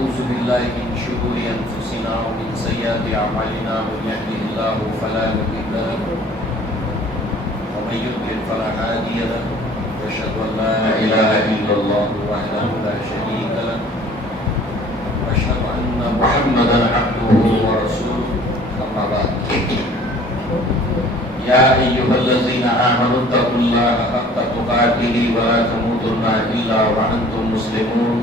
ونعوذ بالله من شرور أنفسنا ومن سيئات أعمالنا من يهده الله فلا مضل له ومن يضلل فلا هادي له وأشهد أن لا إله إلا الله وحده لا شريك له وأشهد أن محمدا عبده ورسوله أما بعد يا أيها الذين آمنوا اتقوا الله حق تقاته ولا تموتن إلا وأنتم مسلمون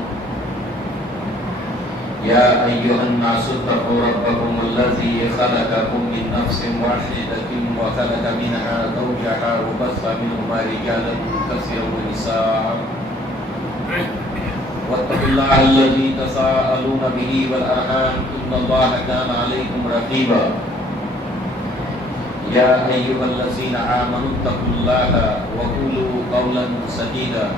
يا أيها الناس اتقوا ربكم الذي خلقكم من نفس واحدة وخلق منها زوجها وبث منهما رجالا كثيرا ونساء واتقوا الله الذي تساءلون به والأرحام إن الله كان عليكم رقيبا يا أيها الذين آمنوا اتقوا الله وقولوا قولا سديدا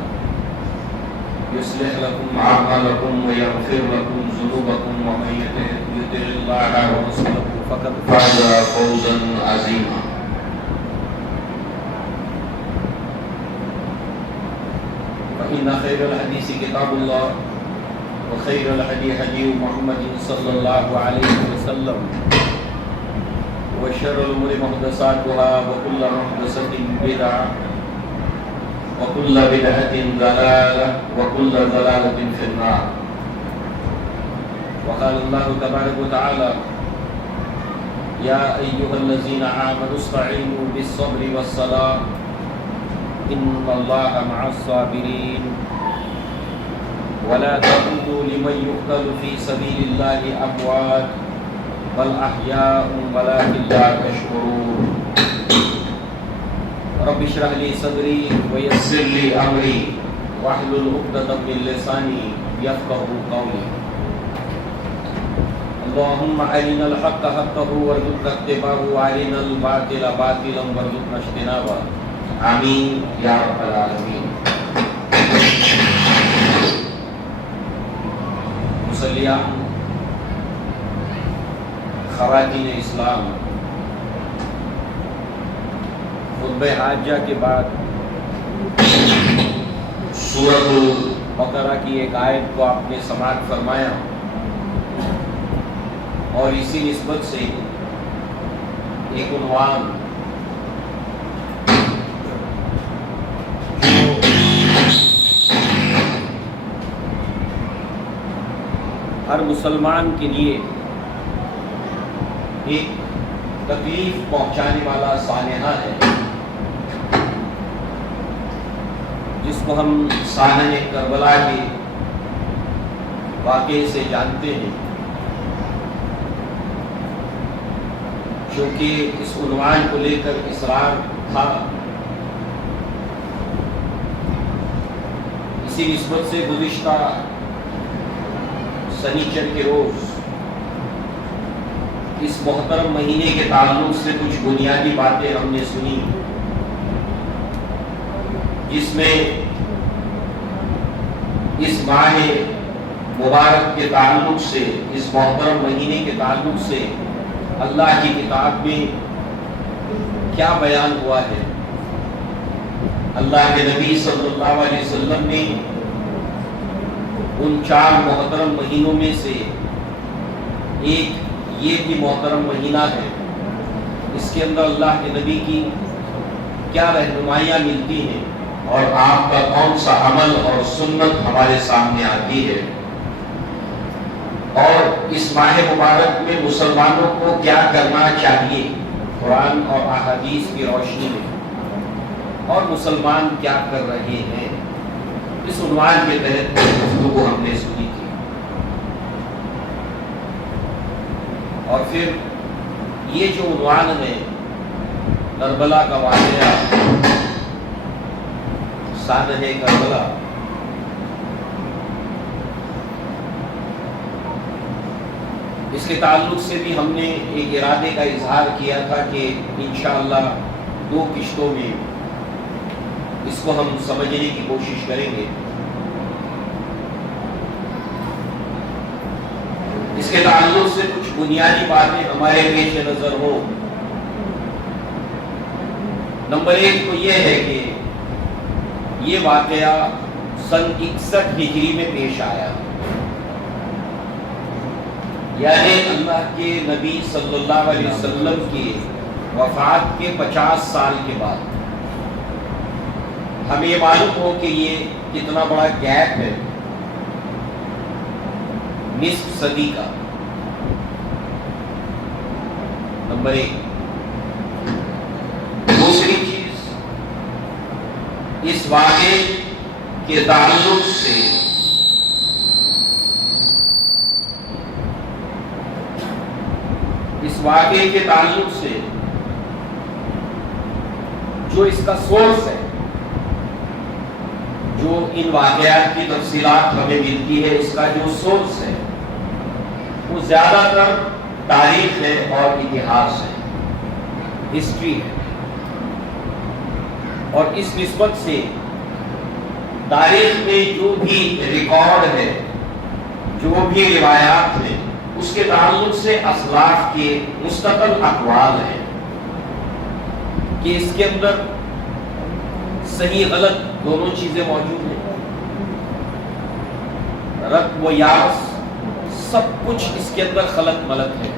يصلح لكم أعمالكم ويغفر لكم ذنوبكم ومن يطع الله ورسوله فقد فاز فوزا عظيما فإن خير الحديث كتاب الله وخير الهدي هدي محمد صلى الله عليه وسلم وشر الأمور محدثاتها وكل محدثة بدعة وكل بدعة ضلالة وكل ضلالة في النار وقال الله تبارك وتعالى يا أيها الذين آمنوا استعينوا بالصبر والصلاة إن الله مع الصابرين ولا تقولوا لمن يقتل في سبيل الله أموات بل أحياء ولكن لا تشعرون رب اشرح لي صدري ويسر لي أمري واحلل عقدة من لساني يفقهوا قولي اللهم أرنا الحق حقا وارزقنا اتباعه وأرنا الباطل باطلا وارزقنا اجتنابه آمين يا رب العالمين مسلیان خواتین اسلام، خطبہ حاجہ کے بعد سورۃ البقرہ کی ایک آیت کو آپ نے سماعت فرمایا اور اسی نسبت سے ایک عنوان ہر مسلمان کے لیے ایک تکلیف پہنچانے والا سانحہ ہے، جس کو ہم سانحہ کربلا کے واقعے سے جانتے ہیں، چونکہ اس عنوان کو لے کر اصرار تھا۔ اسی نسبت سے گزشتہ سنیچر کے روز اس محترم مہینے کے تعلق سے کچھ بنیادی باتیں ہم نے سنی، جس میں اس ماہ مبارک کے تعلق سے، اس محترم مہینے کے تعلق سے اللہ کی کتاب میں کیا بیان ہوا ہے۔ اللہ کے نبی صلی اللہ علیہ وسلم نے ان 4 محترم مہینوں میں سے ایک یہ بھی محترم مہینہ ہے، اس کے اندر اللہ کے نبی کی کیا رہنمائیاں ملتی ہیں اور آپ کا کون سا عمل اور سنت ہمارے سامنے آتی ہے، اور اس ماہ مبارک میں مسلمانوں کو کیا کرنا چاہیے قرآن اور احادیث کی روشنی میں، اور مسلمان کیا کر رہے ہیں، اس عنوان کے تحت گفتگو ہم نے سنی تھی۔ اور پھر یہ جو عنوان ہے کربلا کا واقعہ، سانحہ کربلا، اس کے تعلق سے بھی ہم نے ایک ارادے کا اظہار کیا تھا کہ انشاءاللہ 2 قسطوں میں اس کو ہم سمجھنے کی کوشش کریں گے۔ اس کے تعلق سے کچھ بنیادی باتیں ہمارے پیش نظر ہو۔ نمبر 1 تو یہ ہے کہ یہ واقعہ سن 61 ہجری میں پیش آیا، یعنی اللہ کے نبی صلی اللہ علیہ وسلم کی وفات کے 50 سال کے بعد ہمیں یہ معلوم ہو کہ یہ کتنا بڑا گیپ ہے، نصف صدی کا۔ نمبر 1۔ دوسری چیز، اس واقعے کے تعلق سے جو اس کا سورس ہے، جو ان واقعات کی تفصیلات ہمیں ملتی ہے، اس کا جو سورس ہے وہ زیادہ تر تاریخ ہے اور اتہاس ہے، ہسٹری ہے۔ اور اس نسبت سے تاریخ میں جو بھی ریکارڈ ہے، جو بھی روایات ہیں، اس کے تعلق سے اسلاف کے مستقل اقوال ہیں کہ اس کے اندر صحیح غلط دونوں چیزیں موجود ہیں، رت و یاس سب کچھ اس کے اندر خلط ملط ہے۔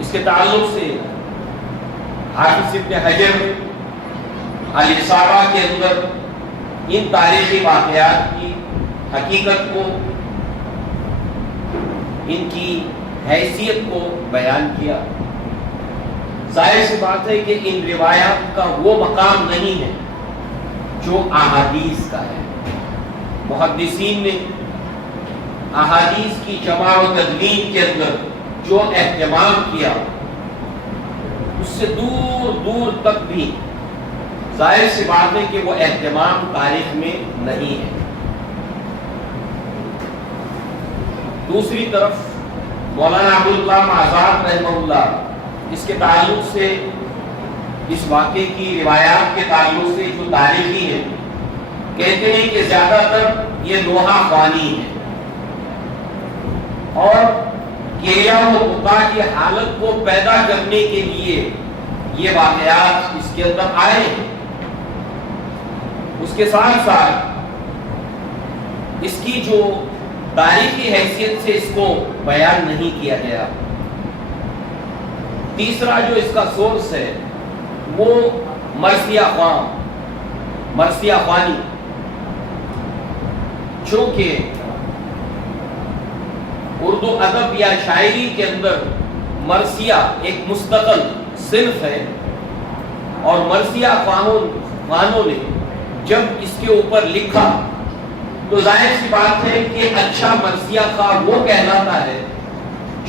اس کے تعلق سے حافظ ابن حجر الاصابہ کے اندر ان تاریخی واقعات کی حقیقت کو، ان کی حیثیت کو بیان کیا۔ ظاہر سی بات ہے کہ ان روایات کا وہ مقام نہیں ہے جو احادیث کا ہے۔ محدثین نے احادیث کی جمع و تدوین کے اندر جو اہتمام کیا، اس سے دور دور تک بھی ظاہر سی بات ہے کہ وہ اہتمام تاریخ میں نہیں ہے۔ دوسری طرف مولانا عبدالکلام آزاد رحمہ اللہ اس کے تعلق سے، اس واقعے کی روایات کے تعلق سے جو تاریخی ہے، کہتے ہیں کہ زیادہ تر یہ نوحہ خوانی ہے اور کریا و بقا کی حالت کو پیدا کرنے کے لیے یہ واقعات اس کے اندر آئے ہیں۔ اس کے ساتھ ساتھ اس کی جو تاریخی حیثیت سے اس کو بیان نہیں کیا گیا۔ تیسرا جو اس کا سورس ہے وہ مرثیہ خوانی، چونکہ اردو ادب یا شاعری کے اندر مرثیہ ایک مستقل صنف ہے، اور مرثیہ خوانوں نے جب اس کے اوپر لکھا تو ظاہر سی بات ہے کہ اچھا مرثیہ خواہ وہ کہلاتا ہے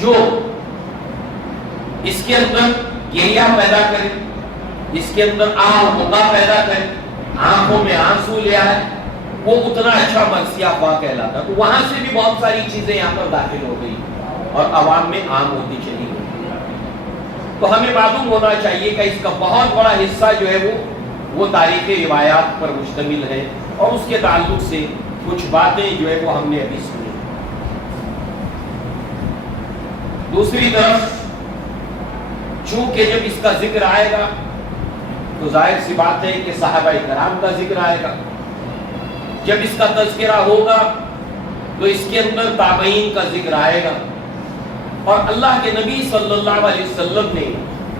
جو اس کے اندر گریہ پیدا کرے، اس کے اندر بقا پیدا کرے، آنکھوں میں آنسو لے آئے، وہ اتنا اچھا مرثیہ خواہ کہلاتا ہے۔ تو وہاں سے بھی بہت ساری چیزیں یہاں پر داخل ہو گئی اور عوام میں عام ہوتی چلی گئی۔ تو ہمیں معلوم ہونا چاہیے کہ اس کا بہت بڑا حصہ جو ہے وہ تاریخی روایات پر مشتمل ہے، اور اس کے تعلق سے کچھ باتیں جو ہے وہ ہم نے ابھی سنی۔ دوسری طرف چونکہ جب اس کا ذکر آئے گا تو ظاہر سی بات ہے کہ صحابہ کرام کا ذکر آئے گا، جب اس کا تذکرہ ہوگا تو اس کے اندر تابعین کا ذکر آئے گا، اور اللہ کے نبی صلی اللہ علیہ وسلم نے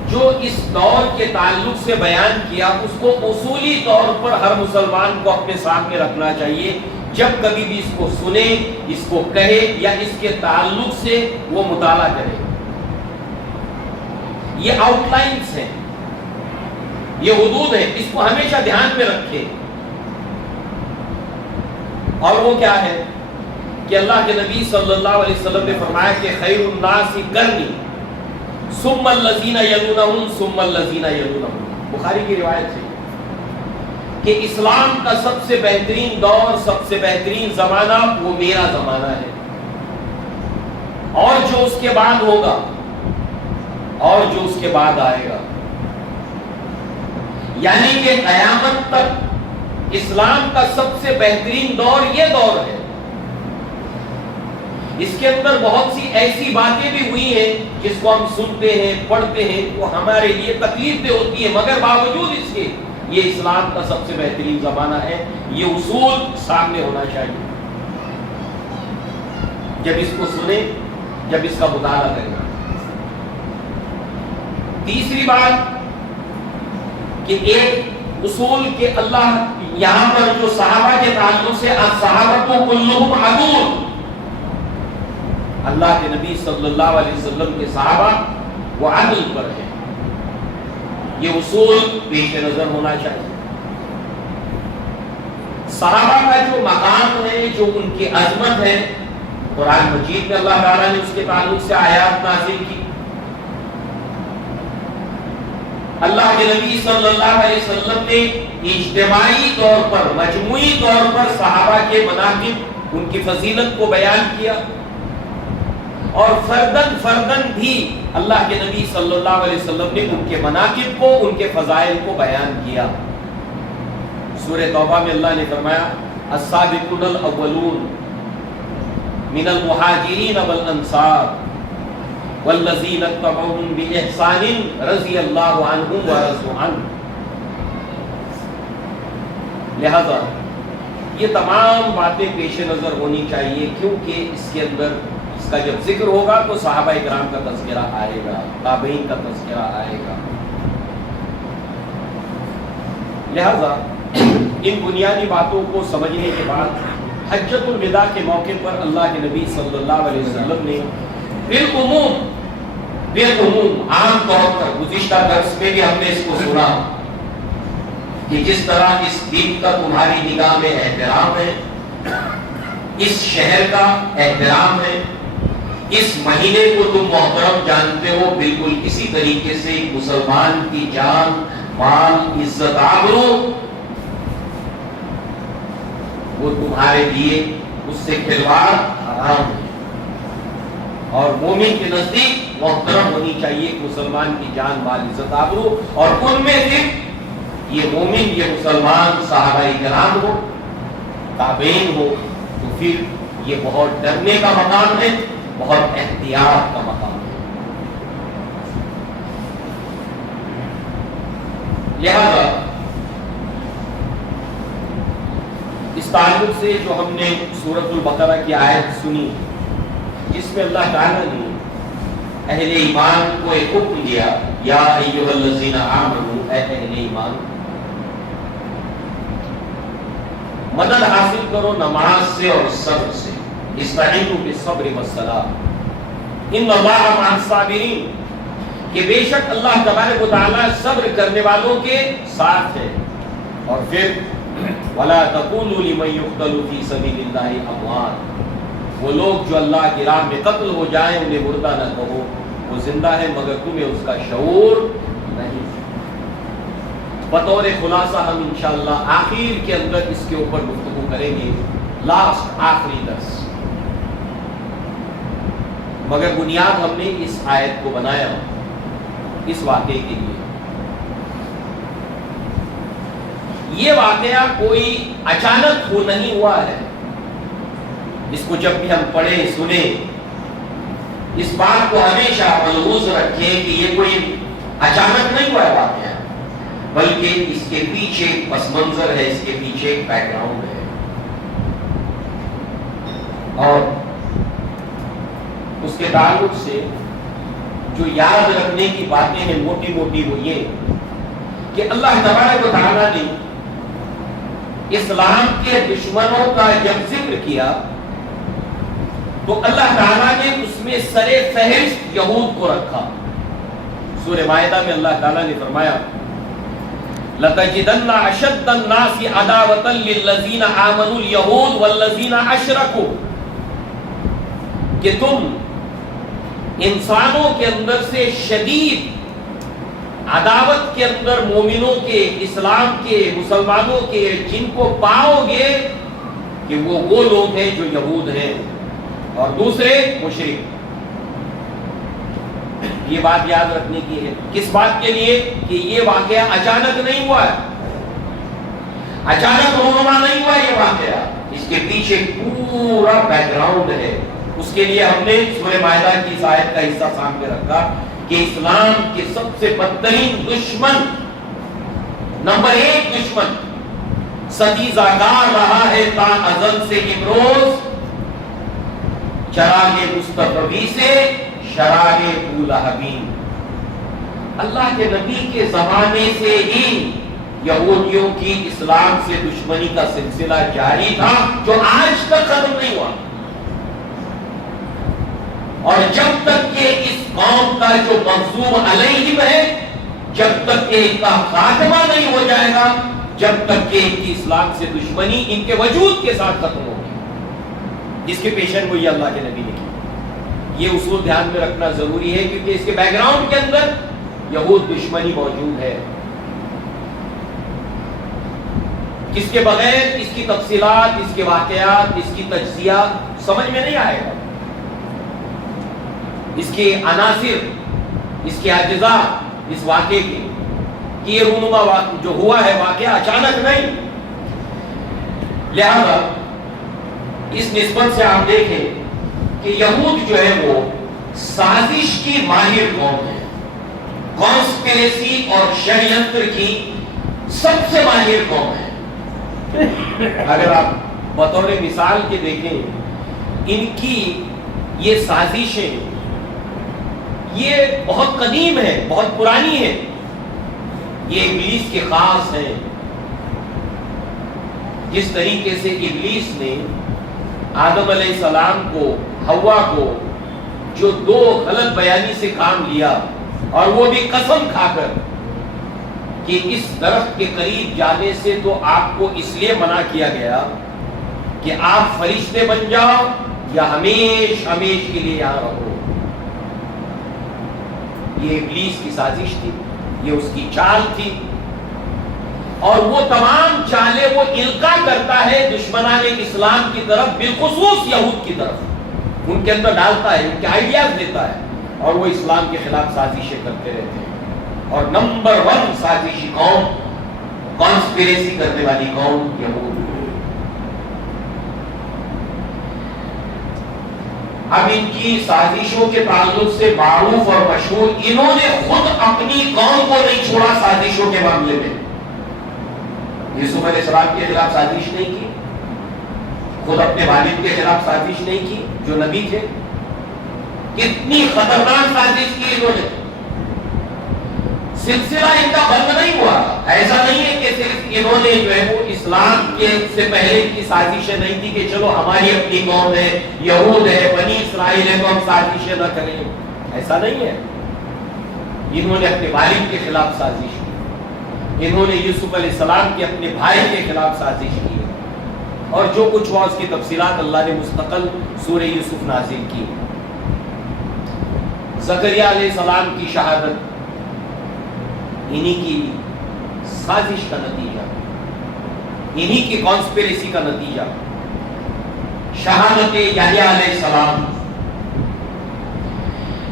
جو اس دور کے تعلق سے بیان کیا، اس کو اصولی طور پر ہر مسلمان کو اپنے سامنے رکھنا چاہیے۔ جب کبھی بھی اس کو سنے، اس کو کہے یا اس کے تعلق سے وہ مطالعہ کرے، یہ آؤٹ لائنز ہیں، یہ حدود ہیں، اس کو ہمیشہ دھیان میں رکھے۔ اور وہ کیا ہے کہ اللہ کے نبی صلی اللہ علیہ وسلم نے فرمایا کہ خیر الناس قرنی ثم الذین یلونہم ثم الذین یلونہم، بخاری کی روایت ہے کہ اسلام کا سب سے بہترین دور، سب سے بہترین زمانہ وہ میرا زمانہ ہے، اور جو اس کے بعد ہوگا اور جو اس کے بعد آئے گا، یعنی کہ قیامت تک اسلام کا سب سے بہترین دور یہ دور ہے۔ اس کے اندر بہت سی ایسی باتیں بھی ہوئی ہیں جس کو ہم سنتے ہیں، پڑھتے ہیں، وہ ہمارے لیے تکلیف دہ ہوتی ہے، مگر باوجود اس کے یہ اسلام کا سب سے بہترین زمانہ ہے۔ یہ اصول سامنے ہونا چاہیے۔ جب اس کو سنے، جب اس کا مطالعہ کریں۔ تیسری بات کہ ایک اصول کہ اللہ یہاں پر جو صحابہ کے تعلق سے الصحابہ کلہم عدو، اللہ کے نبی صلی اللہ علیہ وسلم کے صحابہ وہ عدل پر ہیں، یہ اصول پیش نظر ہونا چاہیے۔ صحابہ کا جو مقام ہے، جو ان کی عظمت ہے، قرآن مجید میں اللہ تعالیٰ نے اس کے تعلق سے آیات نازل کی۔ اللہ کے نبی صلی اللہ علیہ وسلم نے اجتماعی طور پر، مجموعی طور پر صحابہ کے مناقب، ان کی فضیلت کو بیان کیا، اور فردن بھی اللہ کے نبی صلی اللہ علیہ وسلم نے ان کے مناقب کو، ان کے فضائل کو بیان کیا۔ سورہ توبہ میں اللہ نے فرمایا السابقون الاولون من المہاجرین والانصار والذین اتبعوہم بإحسان رضی اللہ عنہم ورضوا عنہ۔ لہذا یہ تمام باتیں پیش نظر ہونی چاہیے، کیونکہ اس کے اندر اس کا جب ذکر ہوگا تو صحابہ کرام کا تذکرہ آئے گا، تابعین کا تذکرہ آئے گا۔ لہذا ان بنیادی باتوں کو سمجھنے کے بعد حجۃ الوداع کے موقع پر اللہ کے نبی صلی اللہ علیہ وسلم نے بالعموم عام طور پر، گزشتہ درس میں بھی ہم نے اس کو سنا کہ جس طرح اس دن کا تمہاری نگاہ میں احترام ہے، اس شہر کا احترام ہے، اس مہینے کو تم محترم جانتے ہو، بالکل اسی طریقے سے مسلمان کی جان، مال، عزت، آبرو وہ تمہارے لیے اس سے کھلواڑ حرام ہے، اور مومن کے نزدیک محترم ہونی چاہیے مسلمان کی جان، مال، عزت، آبرو، اور ان میں سے یہ مومن، یہ مسلمان صحابہ کرام ہو، تابعین ہو، تو پھر یہ بہت ڈرنے کا مقام ہے، بہت احتیاط کا مقام ہے۔ لہذا اس تعلق سے جو ہم نے سورۃ البقرہ کی آیت سنی، جس میں اللہ تعالیٰ نے اہل ایمان کو ایک حکم دیا، یا ایھا الذین آمنوا، اے اہل ایمان، مدد حاصل کرو نماز سے اور صبر سے، استعینوا بالصبر والصلاۃ ان اللہ مع الصابرین، کہ بے شک اللہ تبارک و تعالیٰ صبر کرنے والوں کے ساتھ ہے۔ اور پھر وَلَا تَقُولُوا لِمَن يُقْتَلُ فِي سَبِيلِ اللَّهِ أَمْوَاتٌ، وہ لوگ جو اللہ کی راہ میں قتل ہو جائیں انہیں مردہ نہ کہو، وہ زندہ ہے مگر تمہیں اس کا شعور نہیں۔ بطور خلاصہ ہم انشاءاللہ آخر کے اندر اس کے اوپر گفتگو کریں گے، لاسٹ، آخری درس، مگر بنیاد ہم نے اس آیت کو بنایا اس واقعے کے لیے۔ یہ واقعہ کوئی اچانک نہیں ہوا ہے، اس کو جب بھی ہم پڑھیں، سنیں، اس بات کو ہمیشہ ملحوظ رکھیں کہ یہ کوئی اچانک نہیں ہوا ہے واقعہ، بلکہ اس کے پیچھے ایک پس منظر ہے، اس کے پیچھے ایک بیک گراؤنڈ ہے، اور اس کے تعلق سے جو یاد رکھنے کی باتیں ہیں موٹی موٹی وہ یہ کہ اللہ تبارک و تعالیٰ نے اسلام کے دشمنوں کا جب ذکر کیا تو اللہ تعالیٰ نے اس میں سر فہرست یہود کو رکھا۔ سورہ مائدہ میں اللہ تعالیٰ نے فرمایا لَتَجِدَنَّ أَشَدَّ النَّاسِ عَدَاوَةً لِلَّذِينَ آمَنُوا الْيَهُودُ وَالَّذِينَ أَشْرَكُوا، کہ تم انسانوں کے اندر سے شدید عداوت کے اندر مومنوں کے، اسلام کے، مسلمانوں کے جن کو پاؤ گے کہ وہ لوگ ہیں جو یہود ہیں اور دوسرے مشرک۔ یہ بات یاد رکھنے کی ہے، کس بات کے لیے کہ یہ واقعہ اچانک نہیں ہوا ہے، اچانک رونما نہیں ہوا یہ واقعہ، اس کے پیچھے پورا بیک گراؤنڈ ہے۔ اس کے لیے ہم نے سورہ مائدہ کی اس آیت کا حصہ سامنے رکھا کہ اسلام کے سب سے بدترین دشمن، نمبر 1 دشمن، ستیزہ کار رہا ہے تا ازل سے امروز چراغ مصطفی سے شراغ بولہبین۔ اللہ کے نبی کے زمانے سے ہی یہودیوں کی اسلام سے دشمنی کا سلسلہ جاری تھا جو آج تک ختم نہیں ہوا، اور جب تک کہ اس قوم کا جو مغضوب علیہم ہے، جب تک کہ ان کا خاتمہ نہیں ہو جائے گا، جب تک کہ ان کی اسلام سے دشمنی ان کے وجود کے ساتھ ختم ہوگی، جس کے پیشن گوئی اللہ کے نبی نے کی۔ یہ اصول دھیان میں رکھنا ضروری ہے، کیونکہ اس کے بیک گراؤنڈ کے اندر یہود دشمنی موجود ہے، جس کے بغیر اس کی تفصیلات، اس کے واقعات، اس کی تجزیہ سمجھ میں نہیں آئے گا۔ اس کے عناصر، اس کے اجزاء اس واقعے کی کہ یہ رونما جو ہوا ہے واقعہ اچانک نہیں۔ لہذا اس نسبت سے آپ دیکھیں کہ یہود جو ہے وہ سازش کی ماہر قوم ہے، کانسپریسی اور شریعت کی سب سے ماہر قوم ہے۔ اگر آپ بطور مثال کے دیکھیں ان کی یہ سازشیں، یہ بہت قدیم ہے، بہت پرانی ہے، یہ ابلیس کے خاص ہیں۔ جس طریقے سے ابلیس نے آدم علیہ السلام کو، حوا کو جو دو غلط بیانی سے کام لیا، اور وہ بھی قسم کھا کر کہ اس درخت کے قریب جانے سے تو آپ کو اس لیے منع کیا گیا کہ آپ فرشتے بن جاؤ یا ہمیش ہمیش کے لیے یہاں رہو۔ یہ ابلیس کی سازش تھی، یہ اس کی چال تھی، اور وہ تمام چالیں وہ القا کرتا ہے دشمنان اسلام کی طرف، بالخصوص یہود کی طرف، ان کے اندر ڈالتا ہے، ان کے آئیڈیاز دیتا ہے، اور وہ اسلام کے خلاف سازشیں کرتے رہتے ہیں۔ اور نمبر 1 سازشی قوم، کانسپریسی کرنے والی قوم یہود۔ اب ان کی سازشوں کے تعلق سے معروف اور مشہور، انہوں نے خود اپنی قوم کو نہیں چھوڑا سازشوں کے معاملے میں۔ یوسف علیہ السلام کے خلاف سازش نہیں کی، خود اپنے والد کے خلاف سازش نہیں کی جو نبی تھے۔ کتنی خطرناک سازش کی انہوں نے، سلسلہ ان کا بند نہیں ہوا۔ ایسا نہیں ہے کہ صرف انہوں نے جو ہے وہ اسلام کے سے پہلے کی سازشیں نہیں تھی کہ چلو ہماری اپنی قوم ہے، یہود ہے، بنی اسرائیل ہے، تو ہم سازشیں نہ کریں، ایسا نہیں ہے۔ انہوں نے اپنے والد کے خلاف سازش کی، انہوں نے یوسف علیہ السلام کے اپنے بھائی کے خلاف سازش کی، اور جو کچھ ہوا اس کی تفصیلات اللہ نے مستقل سورہ یوسف نازل کی۔ زکریا علیہ السلام کی شہادت انہی کی سازش کا نتیجہ، انہی کی کانسپریسی کا نتیجہ۔ شہادت یحییٰ علیہ السلام،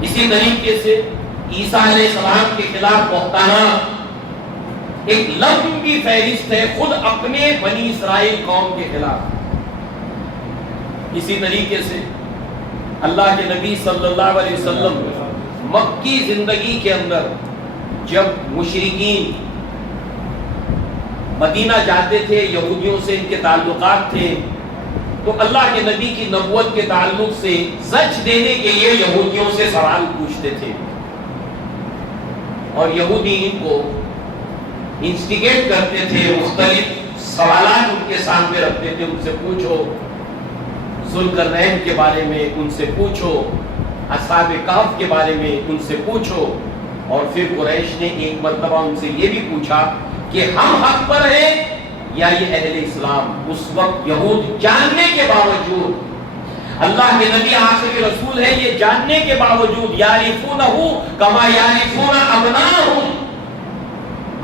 اسی طریقے سے عیسیٰ علیہ السلام کے خلاف بہتانات، ایک لمبی فہرست ہے خود اپنے بنی اسرائیل قوم کے خلاف۔ اسی طریقے سے اللہ کے نبی صلی اللہ علیہ وسلم مکی زندگی کے اندر جب مشرکین مدینہ جاتے تھے، یہودیوں سے ان کے تعلقات تھے، تو اللہ کے نبی کی نبوت کے تعلق سے زج دینے کے لیے یہودیوں سے سوال پوچھتے تھے، اور یہودی ان کو انسٹیگیٹ کرتے تھے، مختلف سوالات ان کے سامنے رکھتے تھے، ان سے پوچھو ذوالقرنین کے بارے میں، ان سے پوچھو اصحاب کہف کے بارے میں، ان سے پوچھو۔ اور پھر قریش نے ایک مرتبہ ان سے یہ بھی پوچھا کہ ہم حق پر ہیں یا یہ اہل اسلام؟ اس وقت یہود جاننے کے باوجود، اللہ کے نبی آخری رسول ہے یہ جاننے کے باوجود، یعرفونہ کما یعرفون ابناءہم،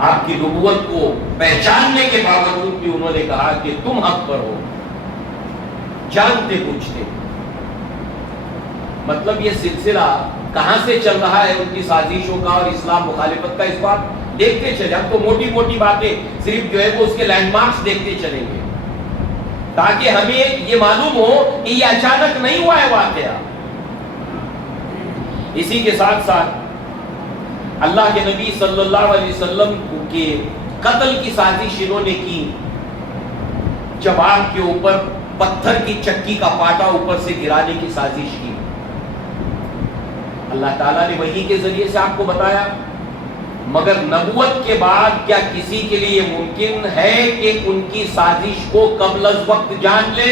آپ کی نبوت کو پہچاننے کے باوجود بھی انہوں نے کہا کہ تم حق پر ہو، جانتے پوچھتے۔ مطلب یہ سلسلہ کہاں سے چل رہا ہے ان کی سازشوں کا اور اسلام مخالفت کا، اس بات دیکھتے چلے۔ ہم تو موٹی موٹی باتیں صرف جو ہے وہ اس کے لینڈ مارکس دیکھتے چلیں گے، تاکہ ہمیں یہ معلوم ہو کہ یہ اچانک نہیں ہوا ہے واقعہ۔ اسی کے ساتھ ساتھ اللہ کے نبی صلی اللہ علیہ وسلم کے قتل کی سازش انہوں نے کی۔ جب آپ کے اوپر پتھر کی چکی کا پاٹا اوپر سے گرانے کی سازش کی. اللہ تعالیٰ نے وحی کے ذریعے سے آپ کو بتایا. مگر نبوت کے بعد کیا کسی کے لیے ممکن ہے کہ ان کی سازش کو قبل از وقت جان لے؟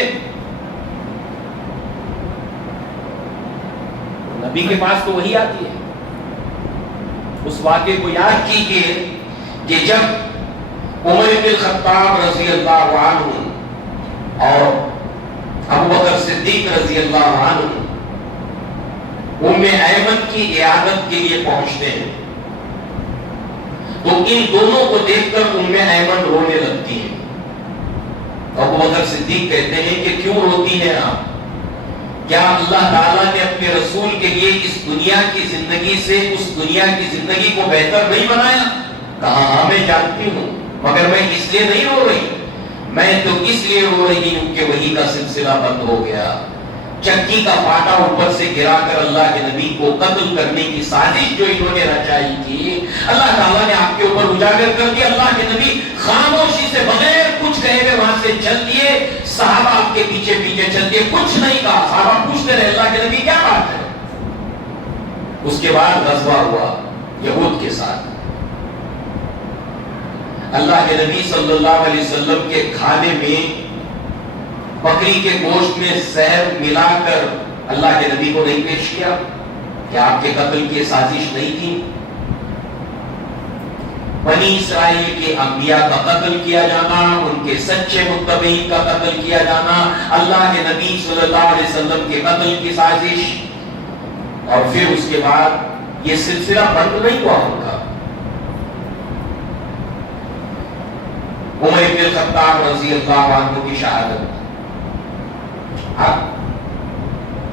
نبی کے پاس تو وہی آتی ہے. اس واقعے کو یاد کیجیے کہ جب عمر بن الخطاب رضی اللہ عنہ اور ابوبکر صدیق رضی اللہ عنہ ام ایمن کی عیادت کے لیے پہنچتے ہیں تو ان دونوں کو دیکھ کر ام ایمن رونے لگتی ہیں. ابوبکر صدیق کہتے ہیں کہ کیوں روتی ہیں آپ؟ کیا اللہ تعالیٰ نے اپنے رسول کے لیے اس دنیا کی زندگی سے اس دنیا کی زندگی کو بہتر نہیں بنایا؟ کہا ہاں میں جانتی ہوں، مگر میں اس لیے نہیں رو رہی، میں تو اس لیے رو رہی ہوں کہ وحی کا سلسلہ بند ہو گیا. چکی کا پاٹا اوپر سے گرا کر اللہ کے نبی کو قتل کرنے کی سازش جو انہوں نے رچائی تھی، اللہ تعالیٰ نے آپ کے اوپر اجاگر کر دیا. اللہ کے نبی خاموشی سے بغیر کچھ کہے ہوئے وہاں سے چل دیے. صحابہ آپ کے پیچھے پیچھے چل دیے، کچھ نہیں کہا. صحابہ پوچھتے رہے اللہ کے نبی کیا بات ہے؟ اس کے بعد غزوہ ہوا یہود کے ساتھ. اللہ کے نبی صلی اللہ علیہ وسلم کے کھانے میں بکری کے گوشت میں زہر ملا کر اللہ کے نبی کو نہیں پیش کیا کہ آپ کے قتل کی سازش نہیں تھی. بنی اسرائیل کے انبیاء کا قتل کیا جانا، ان کے سچے متبعین کا قتل کیا جانا، اللہ کے نبی صلی اللہ علیہ وسلم کے قتل کی سازش، اور پھر اس کے بعد یہ سلسلہ بند نہیں ہوا ان کا. عمر بن الخطاب رضی اللہ عنہ کی شہادت.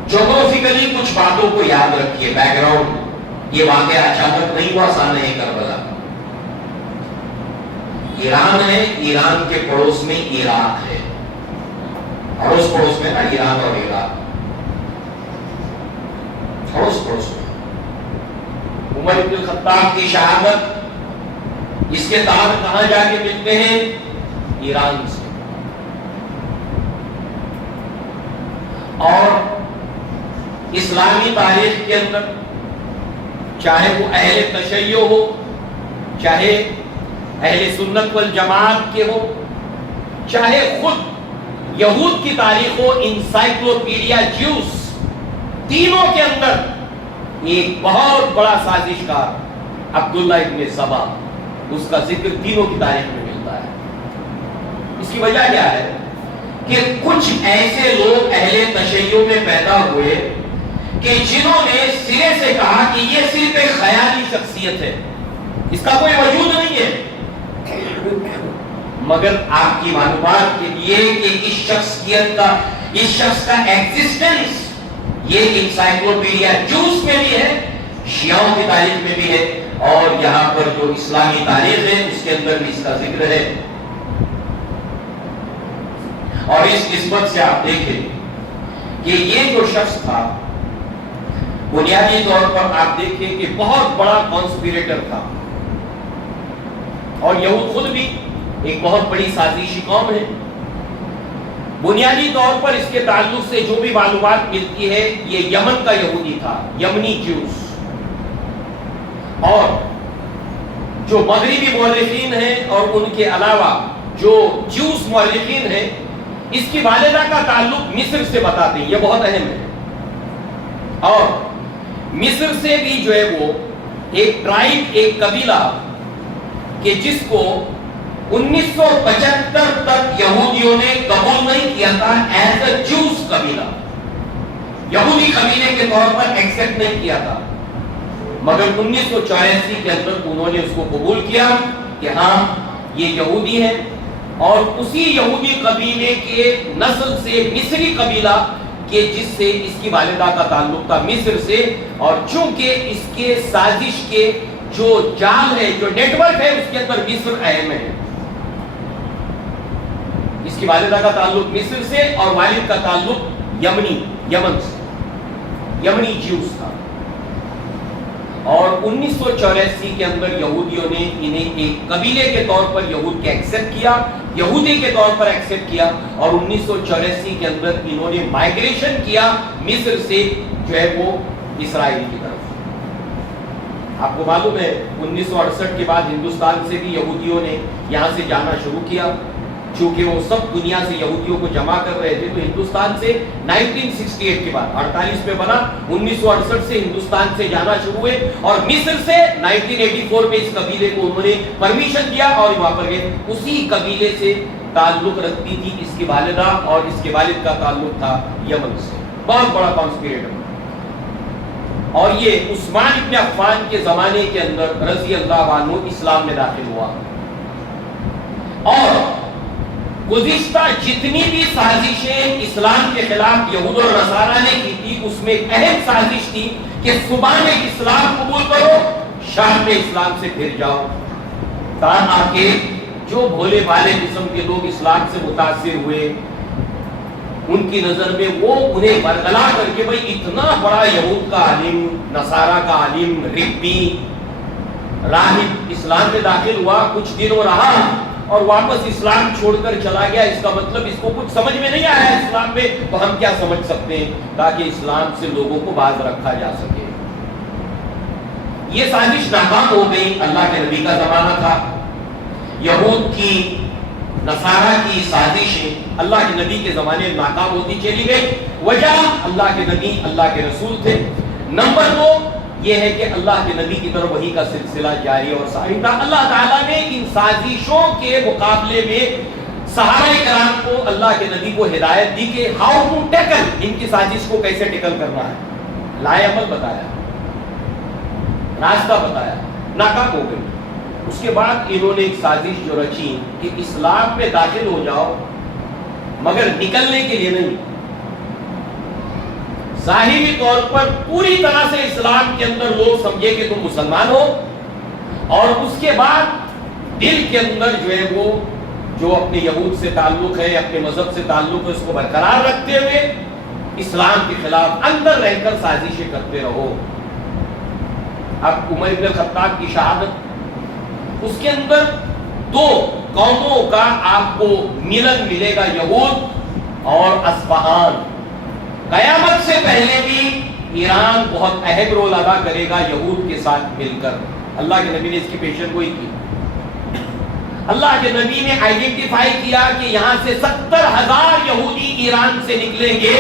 جغرافیکلی کچھ باتوں کو یاد رکھیے، بیک گراؤنڈ. یہ واقعہ اچانک نہیں ہوا سانحہ کربلا. ایران ہے، ایران کے پڑوس میں عراق ہے، اڑوس پڑوس میں نا ایران اور عراق، اڑوس پڑوس میں. عمر بن الخطاب کی شہادت، اس کے تار کہاں جا کے ملتے ہیں؟ ایران سے. اور اسلامی تاریخ کے اندر چاہے وہ اہل تشیع ہو، چاہے اہل سنت والجماعت کے ہو، چاہے خود یہود کی تاریخ ہو، انسائکلوپیڈیا جیوس، تینوں کے اندر ایک بہت بڑا سازشکار عبداللہ ابن سبا، اس کا ذکر تینوں کی تاریخ میں ملتا ہے. اس کی وجہ کیا ہے کہ کچھ ایسے لوگ اہل تشیع میں پیدا ہوئے کہ جنہوں نے سرے سے کہا کہ یہ صرف ایک خیالی شخصیت ہے، اس کا کوئی وجود نہیں ہے. مگر آپ کی معلومات کے لیے کہ اس شخص کا ایگزسٹنس یہ انسائکلوپیڈیا جوس میں بھی ہے، شیعوں کی تاریخ میں بھی ہے، اور یہاں پر جو اسلامی تاریخ ہے اس کے اندر بھی اس کا ذکر ہے. اور اس نسبت سے آپ دیکھیں کہ یہ جو شخص تھا بنیادی طور پر آپ دیکھیں کہ بہت بڑا کانسپیریٹر تھا، اور یہود خود بھی ایک بہت بڑی سازشی قوم ہے. بنیادی طور پر اس کے تعلق سے جو بھی معلومات ملتی ہے یہ یمن کا یہودی تھا، یمنی جوس. اور جو مغربی مورخین ہیں اور ان کے علاوہ جو جوس مورخین ہیں اس کی والدہ کا تعلق مصر سے بتاتے ہیں، یہ بہت اہم ہے. اور مصر سے بھی جو ہے وہ ایک ٹرائب، ایک قبیلہ کہ جس کو 1975 تک یہودیوں نے قبول نہیں کیا تھا ایز اے جوس قبیلہ، یہودی قبیلے کے طور پر ایکسپٹ نہیں کیا تھا، مگر 1984 کے اندر انہوں نے اس کو قبول کیا کہ ہاں یہ یہودی ہے. اور اسی یہودی قبیلے کے نسل سے مصری قبیلہ کہ جس سے اس کی والدہ کا تعلق تھا مصر سے، اور چونکہ اس کے سازش کے جو جال ہے، جو نیٹ ورک ہے، اس کے اندر مصر اہم ہے. اس کی والدہ کا تعلق مصر سے اور والد کا تعلق یمن سے، یمنی جیوس تھا. اور 1984 کے اندر یہودیوں نے انہیں ایک قبیلے کے طور پر یہود کے ایکسپٹ کیا، یہودی کے طور پر ایکسپٹ کیا، اور 1984 کے اندر انہوں نے مائگریشن کیا مصر سے جو ہے وہ اسرائیل کی طرف۔ آپ کو معلوم ہے 1968 کے بعد ہندوستان سے بھی یہودیوں نے یہاں سے جانا شروع کیا، چونکہ وہ سب دنیا سے یہودیوں کو جمع کر رہے تھے، تو ہندوستان سے 1968 کے بعد 48 میں بنا، 1968 سے ہندوستان سے جانا شروع ہوئے، اور مصر سے 1984 میں اس قبیلے کو انہوں نے پرمیشن دیا اور وہاں پر گئے۔ اسی قبیلے سے تعلق رکھتی تھی اس کی والدہ، اور اس کے والد کا تعلق تھا یمن سے، بہت بڑا کانسپیریٹر۔ اور یہ عثمان ابن عفان کے زمانے کے اندر رضی اللہ عنہ اسلام میں داخل ہوا، اور گزشتہ جتنی بھی سازشیں اسلام کے خلاف یہود اور نصارہ نے کی تھی، اس میں ایک اہم سازش تھی کہ صبح میں اسلام قبول کرو، شام میں اسلام سے پھر جاؤ، تاکہ جو بھولے بھالے قسم کے لوگ اسلام سے متاثر ہوئے، ان کی نظر میں وہ انہیں برگلا کر کے بھئی اتنا بڑا یہود کا عالم، نصارہ کا عالم، ربی، راہب اسلام میں داخل ہوا، کچھ دنوں رہا اور واپس اسلام چھوڑ کر چلا گیا، اس کا مطلب اس کو کچھ سمجھ میں نہیں آیا اسلام میں، تو ہم کیا سمجھ سکتے ہیں، تاکہ اسلام سے لوگوں کو باز رکھا جا سکے۔ یہ سازش ناکام ہو گئی۔ اللہ کے نبی کا زمانہ تھا، یہود کی، نصارہ کی سازشیں اللہ کے نبی کے زمانے میں ناکام ہوتی چلی گئی۔ وجہ اللہ کے نبی، اللہ کے رسول تھے۔ نمبر 2 یہ ہے کہ اللہ کے نبی کی طرف وحی کا سلسلہ جاری اور ساری تھا۔ اللہ تعالیٰ نے ان سازشوں کے مقابلے میں صحابہ کرام کو، اللہ کے نبی کو ہدایت دی کہ ہاؤ ٹو ٹیکل، ان کی سازش کو کیسے ٹیکل کرنا ہے، لائے عمل بتایا، راستہ بتایا، ناکام ہو گئی۔ اس کے بعد انہوں نے ایک سازش جو رچی کہ اسلام میں داخل ہو جاؤ مگر نکلنے کے لیے نہیں، ظاہری طور پر پوری طرح سے اسلام کے اندر لوگ سمجھے کہ تم مسلمان ہو، اور اس کے بعد دل کے اندر جو ہے وہ جو اپنے یہود سے تعلق ہے، اپنے مذہب سے تعلق ہے، اس کو برقرار رکھتے ہوئے اسلام کے خلاف اندر رہ کر سازشیں کرتے رہو۔ اب عمر بن الخطاب کی شہادت، اس کے اندر 2 قوموں کا آپ کو ملن ملے گا، یہود اور اصفہان۔ قیامت سے پہلے بھی ایران بہت اہم رول ادا کرے گا یہود کے ساتھ مل کر۔ اللہ کے نبی نے اس کی پیشن گوئی کی۔ اللہ کے نبی نے آئیڈینٹیفائی کیا کہ یہاں سے 70,000 یہودی ایران سے نکلیں گے۔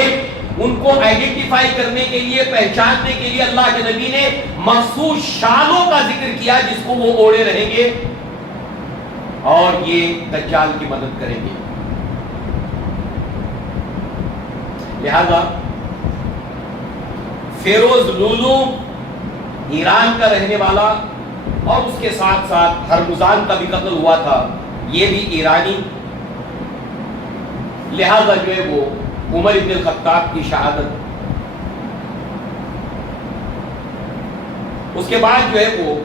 ان کو آئیڈینٹیفائی کرنے کے لیے، پہچاننے کے لیے اللہ کے نبی نے مخصوص شالوں کا ذکر کیا جس کو وہ اوڑے رہیں گے، اور یہ دجال کی مدد کریں گے۔ لہذا فیروز لولو ایران کا رہنے والا، اور اس کے ساتھ ساتھ ہرمزان کا بھی قتل ہوا تھا، یہ بھی ایرانی۔ لہذا جو ہے وہ عمر بن الخطاب کی شہادت، اس کے بعد جو ہے وہ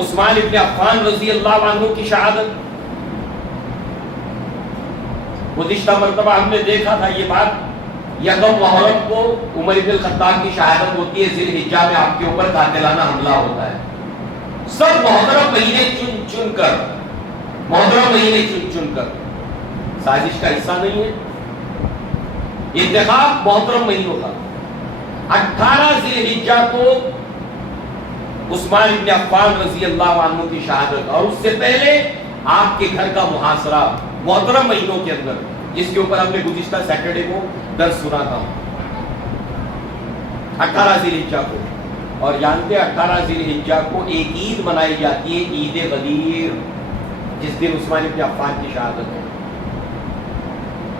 عثمان بن عفان رضی اللہ عنہ کی شہادت۔ گزشتہ مرتبہ ہم نے دیکھا تھا یہ بات، یکم محرم کو عمر بن الخطاب کی شہادت ہوتی ہے، ذی الحجہ میں آپ کے اوپر قاتلانہ حملہ ہوتا ہے۔ سب محترم مہینے چن کر، محترم مہینے چن کر، سازش کا حصہ نہیں ہے، انتخاب محترم مہینوں کا۔ 18 ذی الحجہ کو عثمان بن عفان رضی اللہ عنہ کی شہادت، اور اس سے پہلے آپ کے گھر کا محاصرہ محترم مہینوں کے اندر، جس کے اوپر ہم نے گزشتہ سیٹرڈے کو درس سنا تھا، 18 ذی الحجہ کو۔ اور جانتے ہیں 18 ذی الحجہ کو ایک عید منائی جاتی ہے، عید غدیر، جس دن عثمان بن عفان کی شہادت ہے۔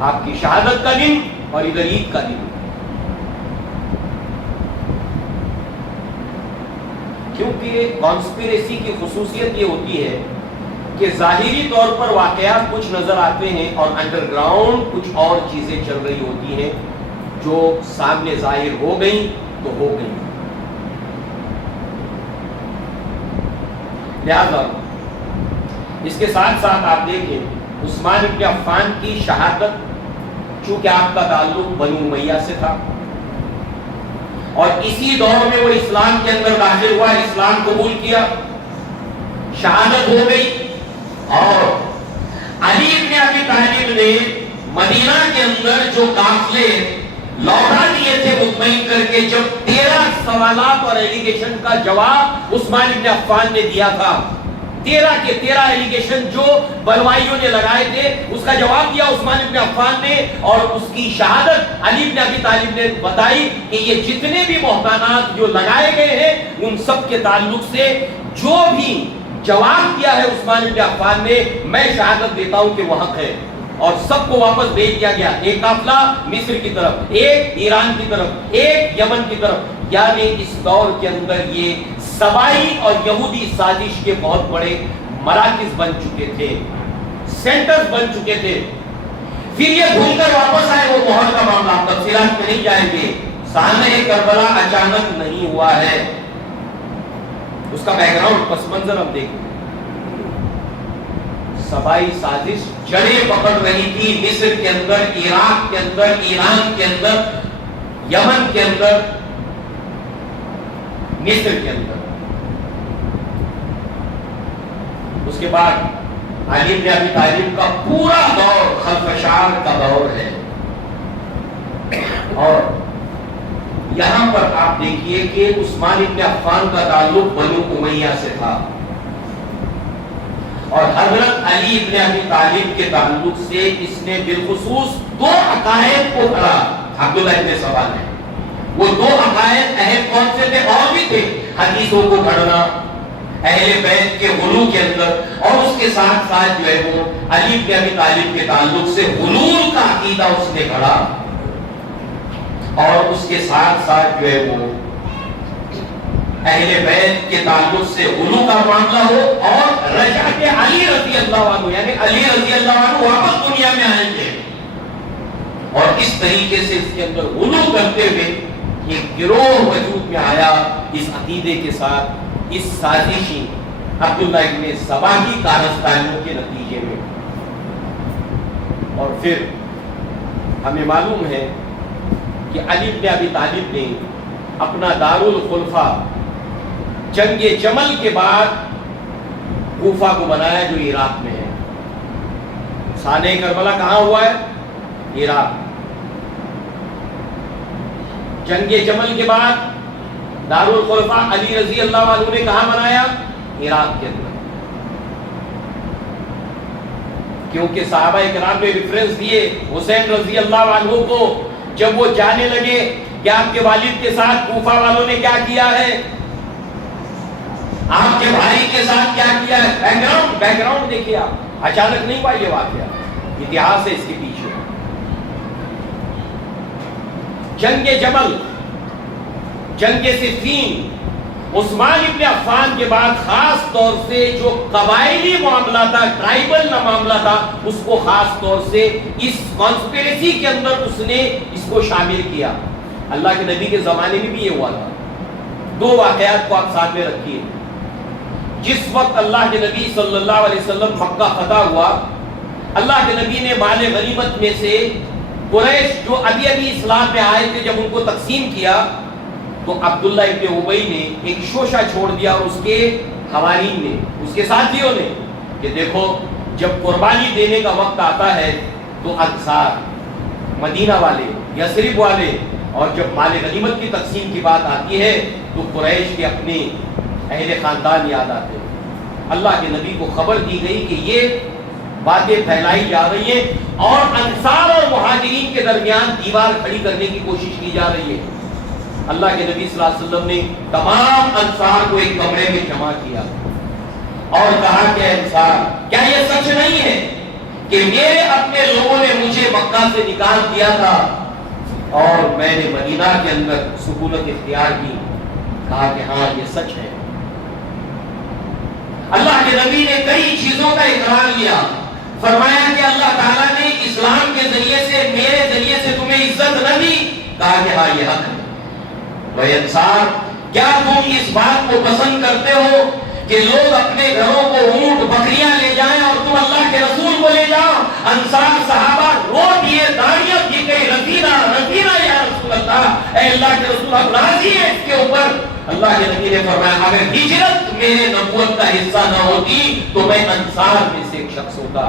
آپ کی شہادت کا دن اور ادھر عید کا دن، کیونکہ کانسپیریسی کی خصوصیت یہ ہوتی ہے کہ ظاہری طور پر واقعات کچھ نظر آتے ہیں اور انڈر گراؤنڈ کچھ اور چیزیں چل رہی ہوتی ہیں، جو سامنے ظاہر ہو گئیں تو ہو گئیں۔ لہذا اس کے ساتھ ساتھ آپ دیکھیں عثمان بن عفان کی شہادت، چونکہ آپ کا تعلق بنو امیہ سے تھا، اور اسی دور میں وہ اسلام کے اندر داخل ہوا، اسلام قبول کیا، شہادت ہو گئی۔ اور علی بن ابی طالب نے مدینہ کے اندر جو قافلے لوٹا دیے تھے مطمئن کر کے، جب 13 سوالات اور ایلیگیشن کا جواب عثمان بن عفان نے دیا تھا، 13 کے 13 ایلیگیشن جو بلوائیوں نے لگائے تھے، اس کا جواب دیا عثمان بن عفان نے، اور اس کی شہادت علی بن ابی طالب نے بتائی کہ یہ جتنے بھی بہتانات جو لگائے گئے ہیں ان سب کے تعلق سے جو بھی جواب دیا ہے عثمان بن عفان نے، میں شہادت دیتا ہوں کہ وہ حق ہے۔ اور سب کو واپس بھیج دیا گیا، ایک قافلہ مصر کی طرف، ایک ایران کی طرف، ایک یمن کی طرف۔ یعنی اس دور کے اندر یہ سبائی اور یہودی سازش کے بہت بڑے مراکز بن چکے تھے، سینٹرز بن چکے تھے۔ پھر یہ گھوم کر واپس آئے، وہ مہر کا معاملہ، تفصیلات میں نہیں جائیں گے۔ سامنے کربلا اچانک نہیں ہوا ہے، اس کا بیک گراؤنڈ پس منظر ہم دیکھیں۔ سبائی سازش جڑیں پکڑ رہی تھی مصر کے اندر، عراق کے اندر، ایران کے اندر، یمن کے اندر، مصر کے اندر۔ اس کے بعد علی بن ابی طالب کا پورا دور خلفشار کا دور ہے۔ اور یہاں پر آپ دیکھیے کہ عثمان بن عفان کا تعلق بنو امیہ سے تھا، اور حضرت علی بن ابی طالب کے تعلق سے اس نے بالخصوص 2 عقائد کو پڑھا۔ عبداللہ ابن سبا نے وہ 2 عقائد اہم کون سے تھے؟ اور بھی تھے، حدیثوں کو گھڑنا اہل بیت کے غلو کے اندر، اور اس کے ساتھ ساتھ جو ہے وہ علی بن ابی طالب کے تعلق سے حلول کا عقیدہ اس نے گھڑا، اور اس کے ساتھ ساتھ جو ہے وہ اہل بیت کے تعلق سے غلو کا معاملہ ہو، اور رجعت علی رضی اللہ عنہ، یعنی علی رضی اللہ عنہ واپس دنیا میں آئیں گے، اور اس طریقے سے اس کے اندر غلو کرتے ہوئے ایک گروہ وجود میں آیا اس عقیدے کے ساتھ، اس سازشی عبداللہ ابن سبا کی کارستانیوں کے نتیجے میں۔ اور پھر ہمیں معلوم ہے کہ علی بن ابی طالب نے اپنا دارالخلفاء جنگ جمل کے بعد کوفہ کو بنایا، جو عراق میں ہے۔ سانحہ کربلا کہاں ہوا ہے؟ عراق۔ جنگ جمل کے بعد دارالخلفاء علی رضی اللہ عنہ نے کہاں بنایا؟ عراق کے اندر، کیونکہ صحابہ کرام نے ریفرنس دیے حسین رضی اللہ عنہ کو، جب وہ جانے لگے کہ آپ کے والد کے ساتھ کوفہ والوں نے کیا کیا ہے، آپ کے بھائی کے ساتھ کیا کیا ہے۔ بیک گراؤنڈ دیکھیے آپ، اچانک نہیں ہوا یہ واقعہ، اتہاس ہے اس کے پیچھے۔ جنگ جمل، جنگ صفین، عثمان ابن عفان کے بعد خاص طور سے جو قبائلی معاملہ تھا، ٹرائبل معاملہ تھا، اس کو خاص طور سے اس کانسپیریسی کے اندر اس نے اس کو شامل کیا۔ اللہ کے نبی کے زمانے میں بھی یہ ہوا تھا۔ 2 واقعات کو آپ ساتھ میں رکھیے۔ جس وقت اللہ کے نبی صلی اللہ علیہ وسلم مکہ فتح ہوا، اللہ کے نبی نے مال غنیمت میں سے قریش جو ابھی اسلام میں آئے تھے، جب ان کو تقسیم کیا تو عبداللہ ابن ابی نے ایک شوشہ چھوڑ دیا، اور اس کے حوارین نے، اس کے ساتھیوں نے، کہ دیکھو جب قربانی دینے کا وقت آتا ہے تو انصار، مدینہ والے، یثرب والے، اور جب مال غنیمت کی تقسیم کی بات آتی ہے تو قریش کے اپنے اہل خاندان یاد آتے ہیں۔ اللہ کے نبی کو خبر دی گئی کہ یہ باتیں پھیلائی جا رہی ہیں، اور انصار اور مہاجرین کے درمیان دیوار کھڑی کرنے کی کوشش کی جا رہی ہے۔ اللہ کے نبی صلی اللہ علیہ وسلم نے تمام انصار کو ایک کمرے میں جمع کیا اور کہا کہ انصار، کیا یہ سچ نہیں ہے کہ میرے اپنے لوگوں نے مجھے مکہ سے نکال دیا تھا اور میں نے مدینہ کے اندر سکونت اختیار کی؟ کہا کہ ہاں یہ سچ ہے۔ اللہ کے نبی نے کئی چیزوں کا اقرار کیا، فرمایا کہ اللہ تعالیٰ نے اسلام کے ذریعے سے، میرے ذریعے سے تمہیں عزت نہ دی؟ کہا کہ ہاں یہ حق ہے۔ بھائی انصار، کیا تم اس بات کو پسند کرتے ہو کہ لوگ اپنے گھروں کو اونٹ بکریاں لے جائیں اور تم اللہ کے رسول کو لے جاؤ؟ انصار صحابہ رو دیے، داڑیاں کی گئی، رضینا رضینا یا رسول اللہ، اے اللہ کے رسول آپ راضی اللہ کے نبی نے فرمایا اگر ہجرت میرے نبوت کا حصہ نہ ہوتی تو میں انصار میں سے ایک شخص ہوتا۔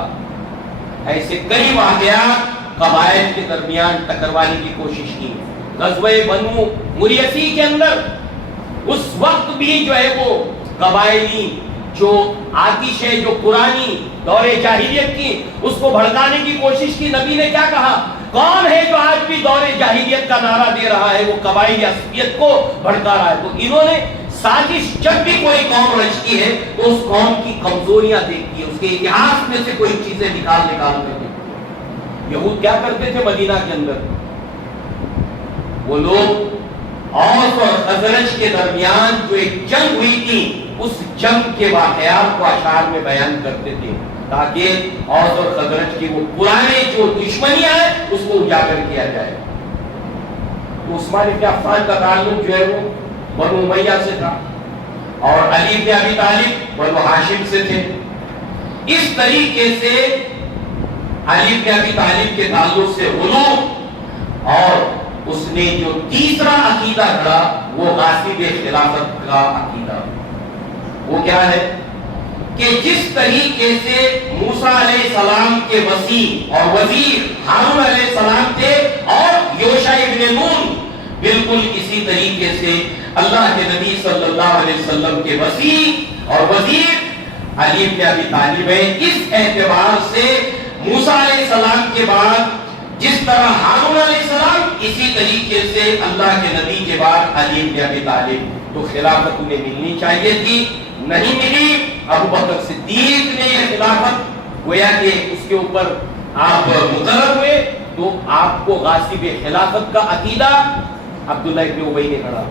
ایسے کئی واقعات قبائل کے درمیان ٹکروانے کی کوشش کی۔ غزوہ بنو مریسی کے اندر اس وقت بھی جو ہے وہ قبائلی جو آتش ہے جو پرانی دور جاہلیت کی اس کو بھڑکانے کی کوشش کی۔ نبی نے کیا کہا؟ کون ہے جو آج بھی دور جاہلیت کا نعرہ دے رہا ہے؟ وہ قبائلی عصبیت کو بھڑکا رہا ہے۔ تو انہوں نے سازش جب بھی کوئی قوم رچتی ہے تو اس قوم کی کمزوریاں دیکھتی ہے، اس کے اتہاس میں سے کوئی چیزیں نکال کر دیکھتی ہے۔ یہود کیا کرتے تھے مدینہ کے اندر؟ وہ لوگ اوس اور خزرج کے درمیان جو ایک جنگ ہوئی تھی اس جنگ کے واقعات کو اشعار میں بیان کرتے تھے تاکہ اوس اور خزرج کی وہ پرانے جو دشمنیاں ہیں اس کو اجاگر کیا جائے۔ تو عثمان بن عفان کا تعلق جو ہے وہ بنو امیہ سے تھا اور علی بن ابی طالب بنو ہاشم سے تھے۔ اس طریقے سے علی بن ابی طالب کے تعلق سے غلو اور اس نے جو تیسرا عقیدہ کھڑا وہ غاصب خلافت کا عقیدہ۔ وہ کیا ہے کہ جس طریقے سے موسیٰ علیہ السلام کے وسیع اور وزیر ہارون علیہ السلام تھے اور یوشع ابن نون بالکل اسی طریقے سے اللہ کے نبی صلی اللہ علیہ وسلم کے وسیع اور وزیر علی بن ابی طالب ہے۔ اس اعتبار سے موسیٰ علیہ السلام کے بعد جس طرح ہارون علیہ السلام اسی طریقے سے اللہ کے نبی کے بعد علی بن ابی طالب۔ تو خلافت انہیں ملنی چاہیے تھی، نہیں ملی۔ ابو بکر صدیق نے یہ خلافت گویا کہ اس کے اوپر آپ مقرر ہوئے تو آپ کو غاصب خلافت کا عقیدہ عبداللہ ابن ابی نے کھڑا۔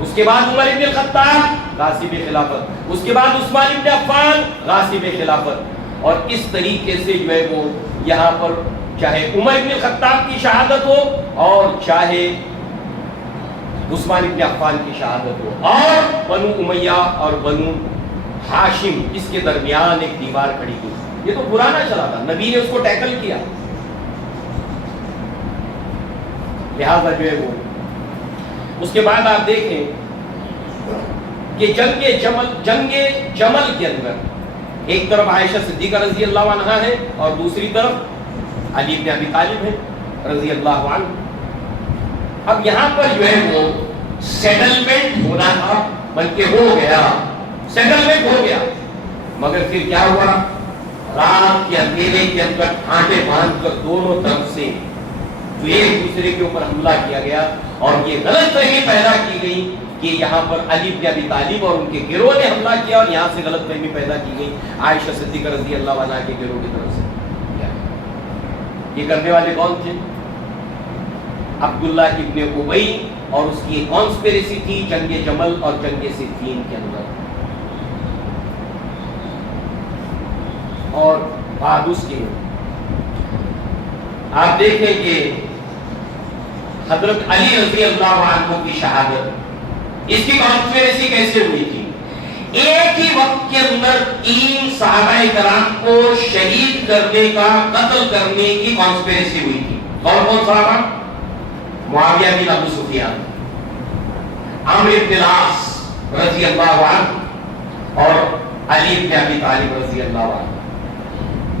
اس کے بعد عمر ابن الخطاب غاصب خلافت، اس کے بعد عثمان ابن عفان غاصب خلافت۔ اور اس طریقے سے جو ہے وہ یہاں پر چاہے عمر ابن الخطاب کی شہادت ہو اور چاہے عثمان ابن عفان کی شہادت ہو، اور بنو امیہ اور بنو ہاشم اس کے درمیان ایک دیوار کھڑی کی۔ یہ تو پرانا چلا تھا، نبی نے اس کو ٹیکل کیا۔ لہذا جو ہے وہ اس کے بعد آپ دیکھیں کہ جنگ جمل کے اندر ایک طرف عائشہ صدیقہ رضی اللہ عنہا ہے اور دوسری طرف علی بن ابی طالب ہے رضی اللہ عنہ۔ اب یہاں پر جو ہے وہ سیٹلمنٹ ہونا تھا، بلکہ ہو گیا، سیٹلمنٹ ہو گیا، مگر پھر کیا ہوا؟ رات کے اندھیرے کے اندر کانٹے باندھ کر دونوں طرف سے جو ایک دوسرے کے اوپر حملہ کیا گیا اور یہ غلط فہمی پیدا کی گئی کہ یہاں پر علی بن ابی طالب اور ان کے گروہ نے حملہ کیا، اور یہاں سے غلط فہمی پیدا کی گئی عائشہ صدیقہ رضی اللہ عنہا کے گروہ کی طرف سے۔ یہ کرنے والے کون تھے؟ عبداللہ ابن ابی، اور اس کی ایک کانسپیریسی تھی جنگ جمل اور جنگ صفین کے اندر۔ اور بعد اس کے آپ دیکھیں کہ حضرت علی رضی اللہ عنہ کی شہادت، اس کی کانسپیریسی کیسے ہوئی تھی؟ ایک ہی وقت کے اندر 3 صحابہ کرام کو شہید کرنے کا، قتل کرنے کی کانسپیریسی ہوئی تھی۔ کون کون صحابہ؟ معاویہ بن ابو سفیان، عمرو بن العاص رضی اللہ عنہ اور علی بن ابی طالب رضی اللہ عنہ۔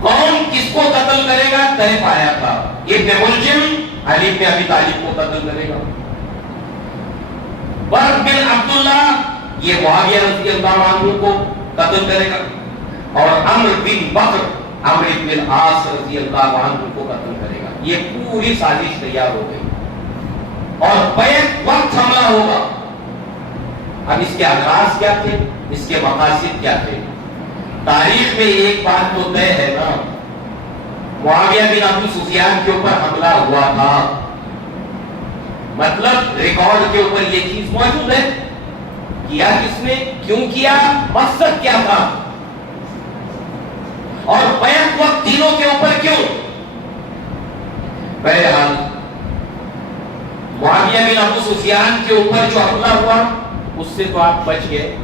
کون کس کو قتل کرے گا طے پایا تھا، ابن ملجم علی بن ابی طالب کو قتل کرے گا، برق بن عبداللہ یہ معاویہ رضی اللہ عنہ کو قتل کرے گا، اور عمرو بن بکر عمرو بن العاص رضی اللہ عنہ کو قتل کرے گا۔ یہ پوری سازش تیار ہو گئی اور بیک وقت حملہ ہوگا۔ اب اس کے اغراض کیا تھے، اس کے مقاصد کیا تھے؟ تاریخ میں ایک بات تو طے ہے نا، معاویہ بن ابو سفیان کے اوپر حملہ ہوا تھا، مطلب ریکارڈ کے اوپر یہ چیز موجود ہے۔ کیا کس نے، کیوں کیا، مقصد کیا تھا، اور بیک وقت تینوں کے اوپر کیوں؟ بہرحال معاویہ بن ابو سفیان کے اوپر جو حملہ ہوا اس سے تو آپ بچ گئے۔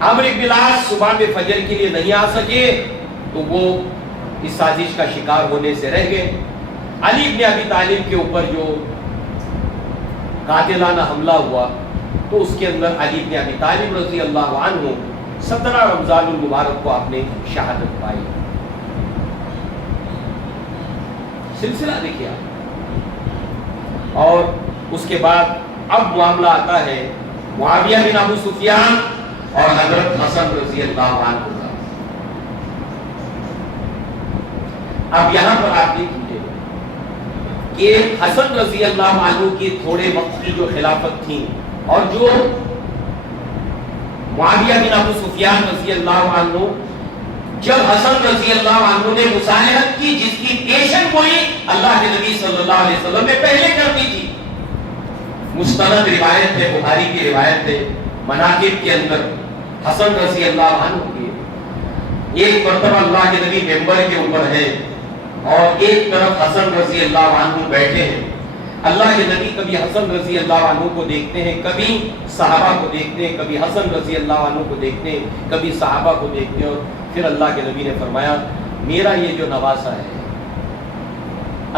عمرو بن العاص صبح میں فجر کے لیے نہیں آ سکے تو وہ اس سازش کا شکار ہونے سے رہ گئے۔ علی بن ابی طالب کے اوپر جو قاتلانہ حملہ ہوا تو اس کے اندر علی بن ابی طالب رضی اللہ عنہ 17 رمضان المبارک کو آپ نے شہادت پائی. سلسلہ دیکھیے آپ. اور اس کے بعد اب معاملہ آتا ہے معاویہ بن ابو سفیان اور حضرت حسن رضی اللہ عنہ کا. اب یہاں پر آپ دیکھیے کہ حسن رضی اللہ عنہ کی تھوڑے وقت کی جو خلافت تھی اور جو معاویہ بن ابو سفیان رضی اللہ عنہ جب حسن رضی اللہ عنہ نے مصالحت کی جس کی پیشن گوئی اللہ کے نبی صلی اللہ علیہ وسلم نے پہلے کر دی تھی. مستند روایت ہے, بخاری کی روایت ہے مناقب کے اندر حسن رضی اللہ عنہ کے ایک مرتبہ اللہ کے نبی ممبر کے اوپر ہے اور ایک طرف حسن رضی اللہ عنہ بیٹھے ہیں. اللہ کے نبی کبھی حسن رضی اللہ عنہ کو دیکھتے ہیں, کبھی صحابہ کو دیکھتے ہیں, کبھی حسن رضی اللہ عنہ کو دیکھتے ہیں, کبھی صحابہ کو دیکھتے ہیں. اور پھر اللہ کے نبی نے فرمایا میرا یہ جو نواسہ ہے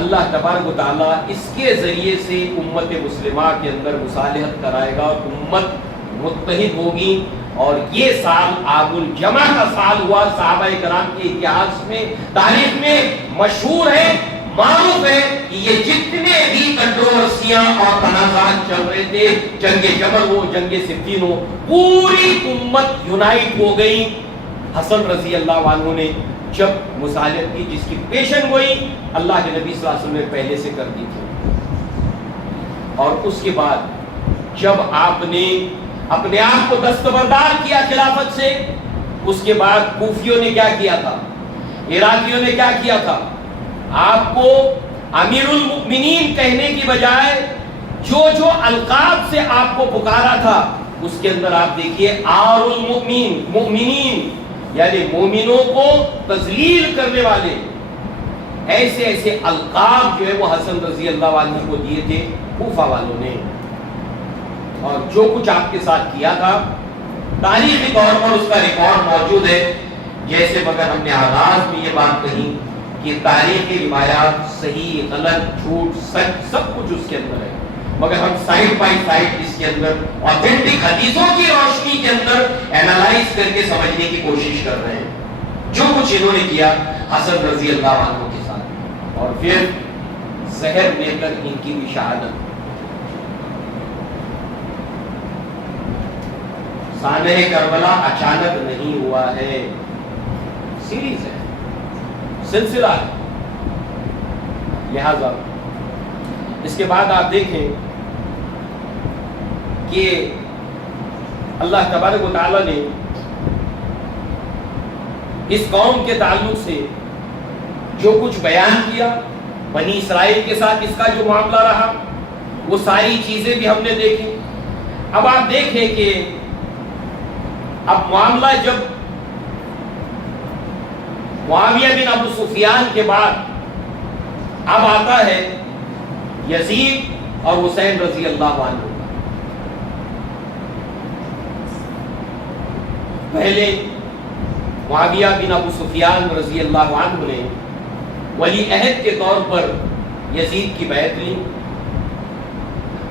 اللہ تبارک و تعالیٰ اس کے ذریعے سے امت مسلمہ کے اندر مصالحت کرائے گا اور امت متحد ہوگی. اور یہ سال عام الجمع کا سال ہوا. صحابہ کرام کے اتہاس میں تاریخ میں مشہور ہے, معروف ہے کہ یہ جتنے بھی کنٹروورسیاں اور تنازعات چل رہے تھے, جنگ جمل ہو, جنگ صفین ہو, پوری امت یونائٹ ہو گئی. حسن رضی اللہ عنہ نے جب مصالحت کی جس کی پیشن گوئی اللہ کے نبی صلی اللہ علیہ وسلم نے پہلے سے کر دی تھی. اور اس کے بعد جب آپ نے اپنے آپ کو دستبردار کیا خلافت سے, اس کے بعد کوفیوں نے کیا کیا تھا, عراقیوں نے کیا کیا تھا, آپ کو امیر المؤمنین کہنے کی بجائے جو القاب سے آپ کو پکارا تھا اس کے اندر آپ دیکھیے آر المؤمن, مؤمنین یعنی مومنوں کو تذلیل کرنے والے, ایسے ایسے القاب جو ہے وہ حسن رضی اللہ عنہ کو دیے تھے کوفہ والوں نے. اور جو کچھ آپ کے ساتھ کیا تھا تاریخی طور پر اس کا ریکارڈ موجود ہے. جیسے مگر ہم نے آغاز میں یہ بات کہی کہ تاریخی روایات صحیح غلط جھوٹ سچ سب کچھ اس کے اندر ہے, مگر ہم سائڈ بائی سائڈ اس کے اندر آتھینٹک حدیثوں کی روشنی کے اندر اینالائز کر کے سمجھنے کی کوشش کر رہے ہیں جو کچھ انہوں نے کیا حسن رضی اللہ عنہ کے ساتھ. اور پھر زہر لے کر ان کی بھی شہادت. سانحہ کربلا اچانک نہیں ہوا ہے, سیریز ہے, سلسلہ ہے. لہذا اس کے بعد آپ دیکھیں کہ اللہ تبارک و تعالیٰ نے اس قوم کے تعلق سے جو کچھ بیان کیا, بنی اسرائیل کے ساتھ اس کا جو معاملہ رہا وہ ساری چیزیں بھی ہم نے دیکھی. اب آپ دیکھیں کہ اب معاملہ جب معاویہ بن ابو سفیان کے بعد اب آتا ہے یزید اور حسین رضی اللہ عنہ. پہلے معاویہ بن ابو سفیان رضی اللہ عنہ نے ولی عہد کے طور پر یزید کی بیعت لی.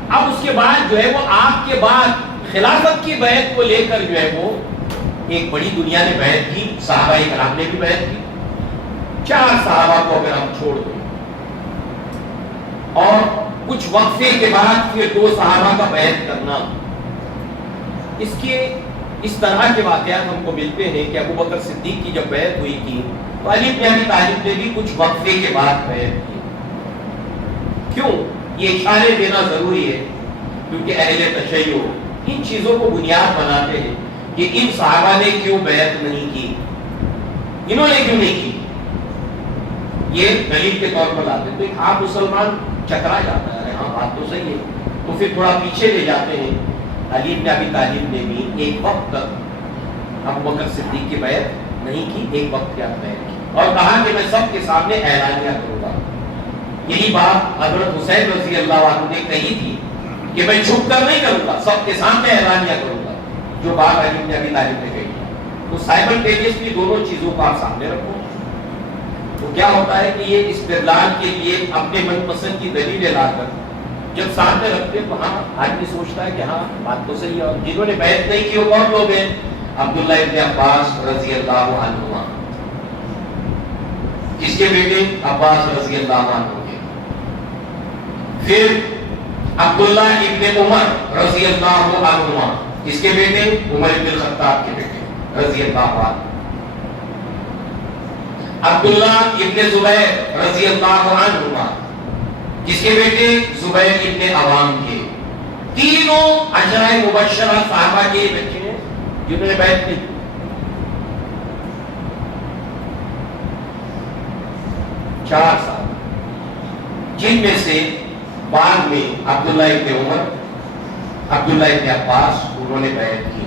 اب اس کے بعد جو ہے وہ آپ کے بعد خلافت کی بیعت کو لے کر جو ہے وہ ایک بڑی دنیا نے بیعت کی. صحابہ کرام نے بھی بیعت کی, 4 صحابہ کو اگر ہم چھوڑ دیں, اور کچھ وقفے کے بعد پھر 2 صحابہ کا بیعت کرنا. اس طرح کے واقعات ہم کو ملتے ہیں کہ ابو بکر صدیق کی جب بیعت ہوئی تھی تو علی بن ابی طالب نے بھی کچھ وقفے کے بعد بیعت کی. کیوں یہ اشارے دینا ضروری ہے؟ کیونکہ اہل تشیع ان چیزوں کو بنیاد بناتے ہیں کہ ان صحابہ نے کیوں بیعت نہیں کی, انہوں نے کیوں نہیں کی, یہ دلیل کے طور پر لاتے ہیں. تو ایک عام مسلمان چکرا جاتا ہے, ہاں بات تو صحیح ہے, تو پھر تھوڑا پیچھے لے جاتے ہیں. علی بن ابی طالب نے بھی ایک وقت تک ابو بکر صدیق کی بیعت نہیں کی, ایک وقت کے بعد بیعت کی اور کہا کہ میں سب کے سامنے اعلانیہ کروں گا. یہی بات حضرت حسین رضی اللہ عنہ نے کہی تھی کہ میں چھپ کر نہیں کروں گا, سب کے سامنے اعلانیہ کروں گا, جو بات علی بن ابی طالب نے کہی. تو سائملٹینیسلی دونوں چیزوں کو آپ سامنے رکھو. تو کیا ہوتا ہے کہ یہ استدلال کے لیے اپنے من پسند کی دلیلیں لا کر جب سامنے رکھتے تو ہاں آدمی سوچتا ہے کہ ہاں بات تو صحیح ہے. اور جنہوں نے بیعت نہیں کی وہ کون لوگ ہیں؟ عبداللہ ابن عباس رضی اللہ عنہما. کس کے بیٹے؟ عباس رضی اللہ عنہ کے. پھر عبداللہ ابن عمر رضی اللہ عنہما. کس کے بیٹے؟ عمر ابن الخطاب کے بیٹے رضی اللہ عنہ. عبداللہ ابن زبیر رضی اللہ عنہما. کس کے بیٹے؟ زبیر ابن عوام کے. تینوں عشرہ مبشرہ صحابہ کے بچے ہیں جنہوں نے بیعت کی. چار سال جن میں سے بعد میں عبداللہ ابن عمر، عبداللہ ابن عباس انہوں نے بیعت کی.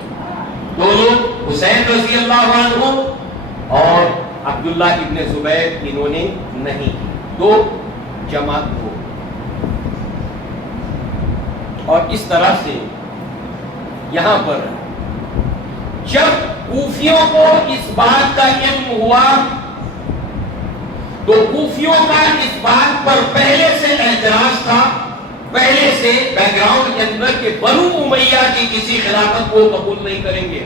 دو لوگ حسین رضی اللہ عنہ اور عبداللہ ابن زبیر انہوں نے نہیں کی. دو جماعت ہو. اور اس طرح سے یہاں پر جب کوفیوں کو اس بات کا علم ہوا تو کوفیوں کا اس بات پر پہلے سے اعتراض تھا، پہلے سے بیک گراؤنڈ کے اندر کہ بنو امیہ کی کسی خلافت کو قبول نہیں کریں گے.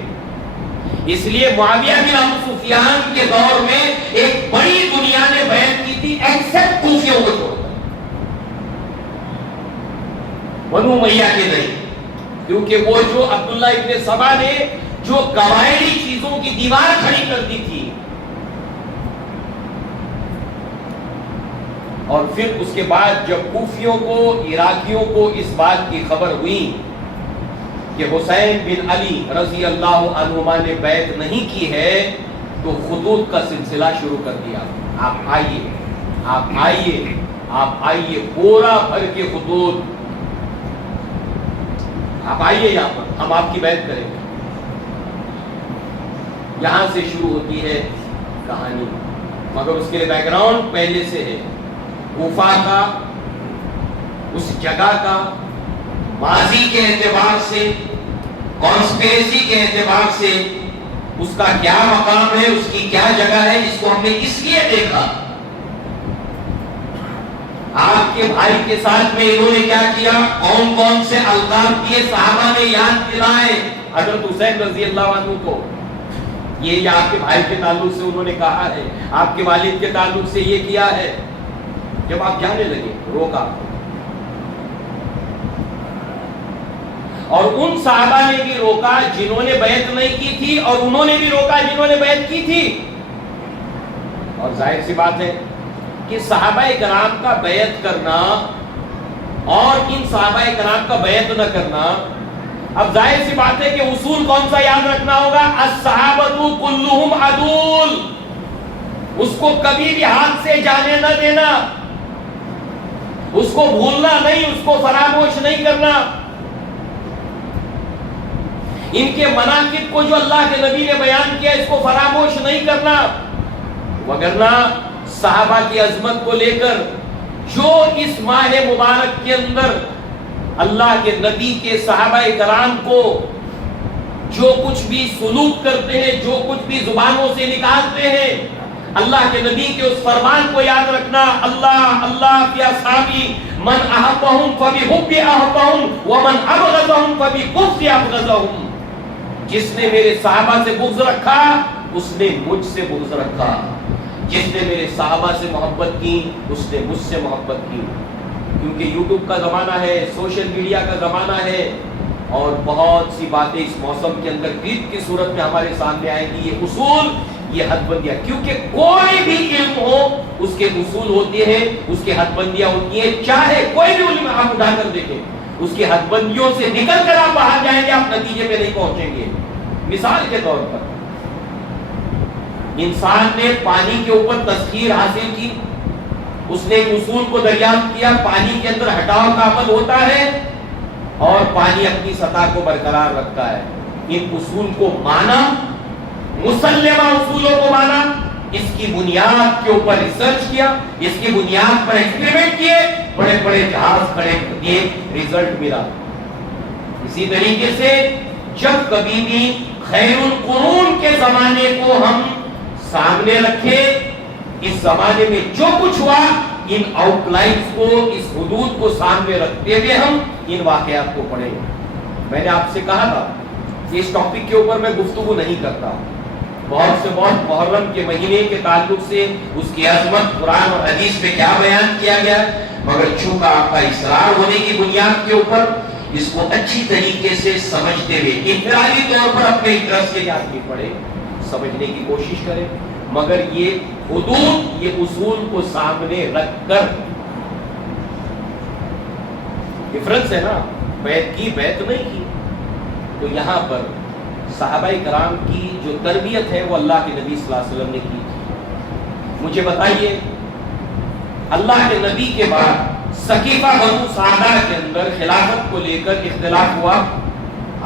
اس لیے معاویہ بن ابو سفیان کے دور میں ایک بڑی دنیا نے بیعت کی تھی ایکسپٹ کوفیوں کو چھوڑ کر، بنو امیہ کے نہیں. کیونکہ وہ جو عبداللہ ابن سبا نے جو قبائلی چیزوں کی دیوار کھڑی کر دی تھی، اور پھر اس کے بعد جب کوفیوں کو، عراقیوں کو اس بات کی خبر ہوئی کہ حسین بن علی رضی اللہ عنہما نے بیعت نہیں کی ہے تو خطوط کا سلسلہ شروع کر دیا. آپ آئیے، آپ آئیے، آپ آئیے، پورا بھر کے خطوط، آپ آئیے یہاں پر، ہم آپ کی بیعت کریں گے. یہاں سے شروع ہوتی ہے کہانی، مگر اس کے لیے بیک گراؤنڈ پہلے سے ہے. کوفہ کا، اس جگہ کا، ماضی کے اعتبار سے، کانسپیریسی کے اعتبار سے اس کا کیا مقام ہے، اس کی کیا جگہ ہے، اس کو ہم نے اس لیے دیکھا. آپ کے بھائی کے ساتھ میں انہوں نے کیا کیا، کون کون سے القاب دیے صحابہ نے یاد دلائے. حضرت حسین رضی اللہ عنہ کو یہ آپ کے بھائی کے تعلق سے انہوں نے کہا ہے، آپ کے والد کے تعلق سے یہ کیا ہے. جب آپ جانے لگے روکا، اور ان صحابہ نے بھی روکا جنہوں نے بیعت نہیں کی تھی، اور انہوں نے بھی روکا جنہوں نے بیعت کی تھی. اور ظاہر سی بات ہے کہ صحابہ کرام کا بیعت کرنا اور ان صحابہ کرام کا بیعت نہ کرنا، اب ظاہر سی بات ہے کہ اصول کون سا یاد رکھنا ہوگا، الصحابۃ کلھم عدول. اس کو کبھی بھی ہاتھ سے جانے نہ دینا، اس کو بھولنا نہیں، اس کو فراموش نہیں کرنا. ان کے مناقب کو جو اللہ کے نبی نے بیان کیا اس کو فراموش نہیں کرنا. وگرنہ صحابہ کی عظمت کو لے کر جو اس ماہ مبارک کے اندر اللہ کے نبی کے صحابہ کرام کو جو کچھ بھی سلوک کرتے ہیں، جو کچھ بھی زبانوں سے نکالتے ہیں، اللہ کے نبی کے اس فرمان کو یاد رکھنا، اللہ اللہ فی اصحابی من احبہم فبحب احبہم ومن ابغضہم فبغض ابغضہم. جس نے میرے صحابہ سے بغض رکھا اس نے مجھ سے بغض رکھا، جس نے میرے صحابہ سے محبت کی اس نے مجھ سے محبت کی. کیونکہ یوٹیوب کا زمانہ ہے، سوشل میڈیا کا زمانہ ہے، اور بہت سی باتیں اس موسم کے اندر عید کی صورت میں ہمارے سامنے آئیں گی. یہ اصول، یہ حد بندیاں، کیونکہ کوئی بھی علم ہو اس کے اصول ہوتے ہیں، اس کے حد بندیاں ہوتی ہیں. چاہے کوئی بھی علم آپ اٹھا کر دیکھیں، اس کی حد بندیوں سے نکل کر آپ باہر جائیں گے، آپ نتیجے پہ نہیں پہنچیں گے. مثال کے طور پر انسان نے پانی کے اوپر تسخیر حاصل کی، اس نے ایک اصول کو دریافت کیا، پانی کے اندر ہٹاؤ کا عمل ہوتا ہے اور پانی اپنی سطح کو برقرار رکھتا ہے. ان اصول کو مانا، مسلمہ اصولوں کو مانا، اس کی بنیاد کے اوپر ریسرچ کیا، اس کی بنیاد پر ایکسپیریمنٹ کیے، بڑے بڑے جہاز کھڑے کیے، ریزلٹ ملا. اسی طریقے سے جب کبھی بھی خیر القرون کے زمانے کو ہم سامنے رکھے، اس زمانے میں جو کچھ ہوا ان آؤٹ لائنز کو، اس حدود کو سامنے رکھتے ہوئے ہم ان واقعات کو پڑھیں گے۔ میں نے آپ سے کہا تھا کہ اس ٹاپک کے اوپر میں گفتگو نہیں کرتا، بہت سے بہت محرم کے مہینے کے تعلق سے اس کی عظمت قرآن اور حدیث میں کیا بیان کیا گیا، مگر چونکہ آپ کا اصرار ہونے کی بنیاد کے اوپر اس کو اچھی طریقے سے سمجھتے ہوئے انفرادی طور پر اپنے انٹرسٹ کے یاد نہیں پڑے، سمجھنے کی کوشش کریں، مگر یہ حدود، یہ اصول کو سامنے رکھ کر۔ ڈفرنس ہے نا، بیعت کی بیعت نہیں کی۔ تو یہاں پر صحابہ کرام کی جو تربیت ہے وہ اللہ کے نبی صلی اللہ علیہ وسلم نے کی تھی۔ مجھے بتائیے، اللہ کے نبی کے بعد سقیفہ بنو سعدہ کے اندر خلافت کو لے کر اختلاف ہوا،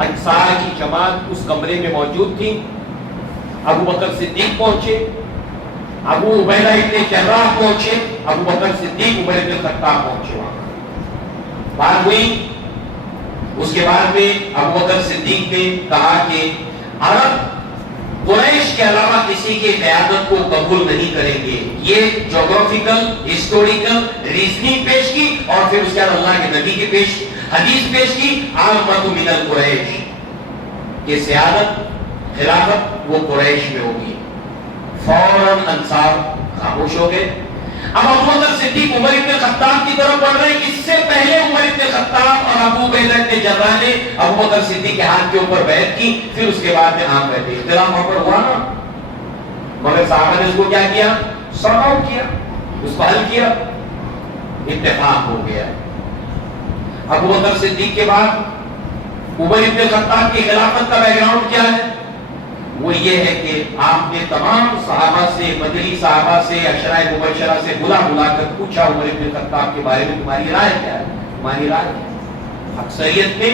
انصار کی جماعت اس کمرے میں موجود تھی، ابو بکر صدیق پہنچے، ابو عبیدہ ابن جراح پہنچے، ابو بکر صدیق، عمر بن خطاب پہنچے، وہاں بات ہوئی۔ اس کے بعد میں ابو بکر صدیق نے کہا کہ عرب قریش کے علاوہ کسی کی قیادت کو قبول نہیں کریں گے۔ یہ جغرافیکل، ہسٹوریکل ریزننگ پیش کی، اور پھر اس کے بعد اللہ کے نبی کی حدیث پیش کی، عامۃ من القریش، کہ سیادت، خلافت وہ قریش میں ہوگی۔ فوراً انصار خاموش ہو گئے۔ اب ابو بکر صدیق عمر بن خطاب کی طرف بڑھ رہے ہیں۔ اس سے پہلے عمر بن خطاب اور ابو عبیدہ بن جراح نے ابو بکر صدیق کے ہاتھ کے اوپر بیعت کی، پھر اس کے بعد میں عام بیٹھے، اختلاف وہاں پر ہوا نا، مگر صحابہ نے اس کو کیا کیا؟ سارٹ آؤٹ کیا، اس کو حل کیا، اتفاق ہو گیا۔ ابو بکر صدیق کے بعد عمر بن خطاب کی خلافت کا بیک گراؤنڈ کیا ہے؟ وہ یہ ہے کہ آپ نے تمام صحابہ سے، مدنی صحابہ سے، عشرہ مبشرہ سے بلا کر پوچھا عمر بن خطاب کے بارے میں تمہاری رائے کیا ہے؟ تمہاری رائے کیا ہے؟ اکثریت نے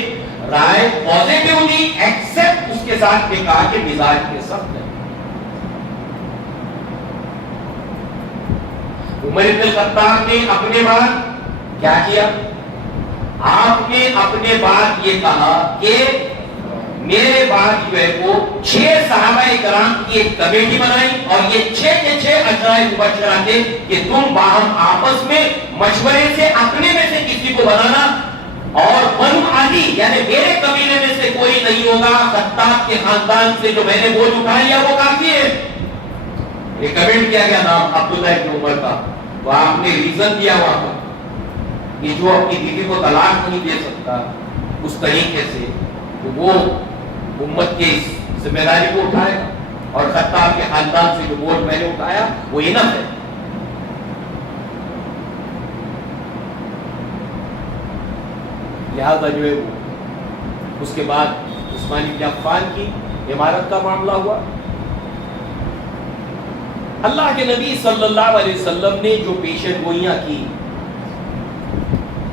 رائے پازیٹیو دی، ایکسپٹ اس کے ساتھ نے کہا کہ مزاج کے سخت ہے۔ عمر بن خطاب نے اپنے بعد کیا کیا؟ آپ نے اپنے بعد یہ کہا کہ میرے بعد جو ہے وہ 6 صحابہ کرام کی ایک کمیٹی بنائی، اور یہ 6 کے 6 عشرہ مبشرہ تھے کہ تم باہم آپس میں مشورے سے اپنے میں سے کسی کو بنانا، اور بنو عدی یعنی میرے قبیلے میں سے کوئی نہیں ہوگا، خطاب کے خاندان سے جو میں نے بوجھ اٹھا لیا وہ کافی ہے۔ یہ کمنٹ کیا گیا نام عبداللہ ابن عمر کا، تو آپ نے ریزن دیا وہاں پر کہ جو اپنی بیوی کو طلاق نہیں دے سکتا اس طریقے سے، تو وہ امت کی ذمہ داری کو اٹھائے گا، اور خطاب کے خاندان سے جو بوجھ میں نے اٹھایا وہ انف ہے۔ لہذا جو ہے اس کے بعد عثمان بن عفان کی عمارت کا معاملہ ہوا۔ اللہ کے نبی صلی اللہ علیہ وسلم نے جو پیشن گوئیاں کی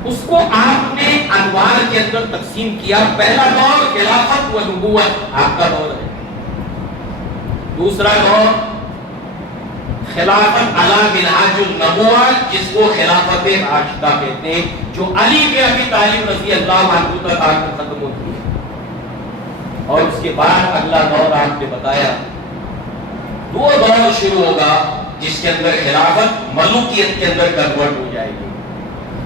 اس کو آپ نے انوار کے اندر تقسیم کیا۔ پہلا دور خلافت و نبوت، آپ کا دور ہے۔ دوسرا دور خلافت علی منہاج النبوہ، جس کو خلافت راشدہ کہتے ہیں، جو علی بن ابی طالب رضی اللہ عنہ تک آ کر ختم ہوتی ہے۔ اور اس کے بعد اگلا دور آپ نے بتایا 2 دور شروع ہوگا، جس کے اندر خلافت ملوکیت کے اندر کنورٹ ہو جائے گی۔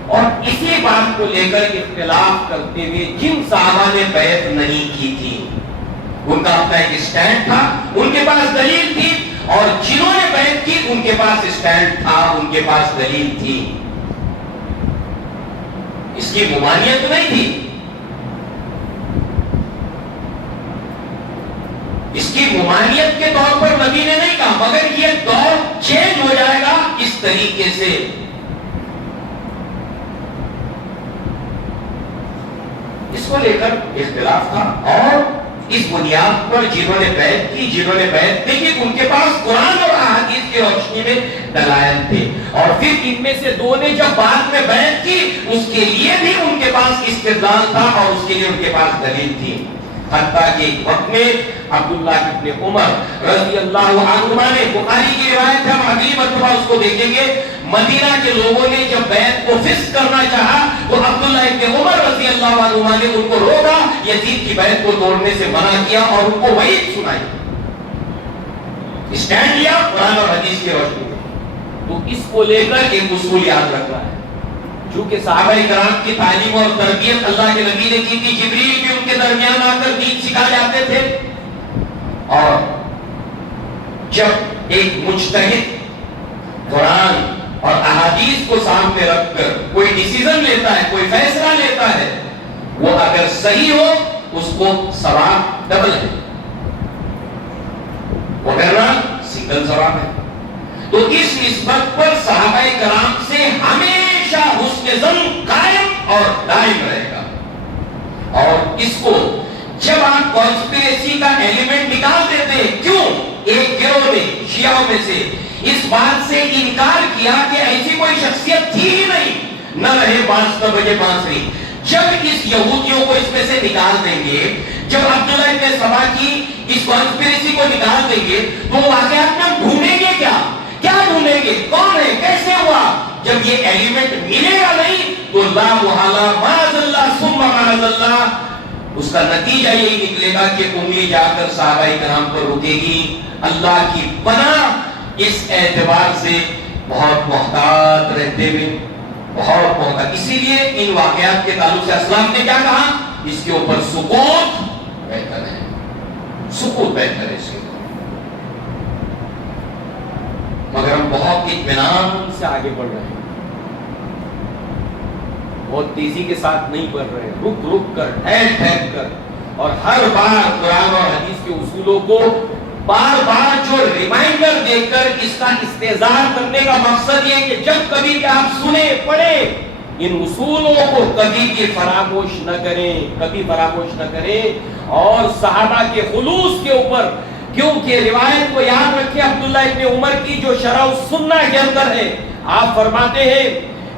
اور اسی بات کو لے کر اختلاف کرتے ہوئے جن صحابہ نے بیعت نہیں کی تھی، ان کا اپنا ایک سٹینڈ تھا، ان کے پاس دلیل تھی، اور جنہوں نے بیعت کی ان کے پاس سٹینڈ تھا، ان کے پاس دلیل تھی، اس کی ممانعت نہیں تھی، اس کی ممانعت کے طور پر نبی نے نہیں کہا، مگر یہ دور چینج ہو جائے گا اس طریقے سے۔ اس کو لے کر اختلاف تھا، اور اس بنیاد پر جنہوں نے بیعت کی، جنہوں نے بیعت نہیں کی، ان کے پاس قرآن اور احادیث کی روشنی میں دلائل تھے، اور پھر ان میں سے 2 نے جب بعد میں بیعت کی اس کے لیے بھی ان کے پاس استدلال تھا، اور اس کے لیے ان کے پاس دلیل تھی۔ حتیٰ کہ ایک وقت میں عبداللہ ابن عمر رضی اللہ عنہما نے، بخاری کی روایت ہے، ہم اگلی مرتبہ اس کو دیکھیں گے، مدینہ کے لوگوں نے جب بیعت کو فسخ کرنا چاہا تو عبداللہ ابن عمر رضی اللہ عنہما نے ان کو روکا، یزید کی بیعت کو توڑنے سے منع کیا، اور ان کو وعید سنائی، اسٹینڈ لیا قرآن اور حدیث کی روشنی میں۔ تو اس کو لے کر ایک اصول یاد رکھنا ہے. چونکہ صحابہ کرام کی تعلیم اور تربیت اللہ کے نبی نے کی تھی، جبریل بھی ان کے درمیان آ کر دین سکھا جاتے تھے. اور جب ایک مجتہد قرآن اور احادیث کو سامنے رکھ کر کوئی ڈیسیژن لیتا ہے، کوئی فیصلہ لیتا ہے، وہ اگر صحیح ہو اس کو ثواب ڈبل ہے، وغیرہ سنگل ثواب ہے. تو اس نسبت پر صحابہ کرام سے ہمیشہ حسن ظن قائم اور دائم رہے گا. اور اس کو جب آپ کانسپریسی کا ایلیمنٹ نکال دیتے ہیں، کیوں ایک گروہ نے شیعوں میں سے اس بات سے انکار کیا کہ ایسی کوئی شخصیت تھی ہی نہیں، نہ رہے 5 بجے بانسری. جب اس یہودیوں کو اس میں سے نکال دیں گے، جب عبداللہ ابن سبا کی اس کانسپریسی کو نکال دیں گے، تو واقعات میں ڈھونڈیں گے کیا ڈھونڈیں گے؟ کون ہے، کیسے ہوا؟ جب یہ ایلیمنٹ ملے گا نہیں تو لا محالہ معاذ اللہ ثم معاذ اللہ، اس کا نتیجہ یہی نکلے گا کہ انگلی جا کر صحابہ کرام پر رکے گی. اللہ کی پناہ اس اعتبار سے بہت محتاط رہتے ہوئے، بہت محتاط. اسی لیے ان واقعات کے تعلق سے اسلام نے کیا کہا؟ اس کے اوپر سکوت بہتر ہے، سکوت بہتر ہے اس کے اوپر. مگر ہم بہت اطمینان سے آگے بڑھ رہے ہیں، بہت تیزی کے ساتھ نہیں بڑھ رہے، رک رک کر، ٹھہر ٹھہر کر، اور ہر بار قرآن اور حدیث کے اصولوں کو بار بار جو ریمائنڈر دے کر اس کا استحضار کرنے کا مقصد یہ ہے کہ جب کبھی بھی آپ سنیں پڑھیں، ان اصولوں کو کبھی بھی فراموش نہ کریں، کبھی فراموش نہ کریں. اور صحابہ کے خلوص کے اوپر، کیونکہ روایت کو یاد رکھیں عبداللہ ابن عمر کی جو شرح السنہ کے اندر ہے، آپ فرماتے ہیں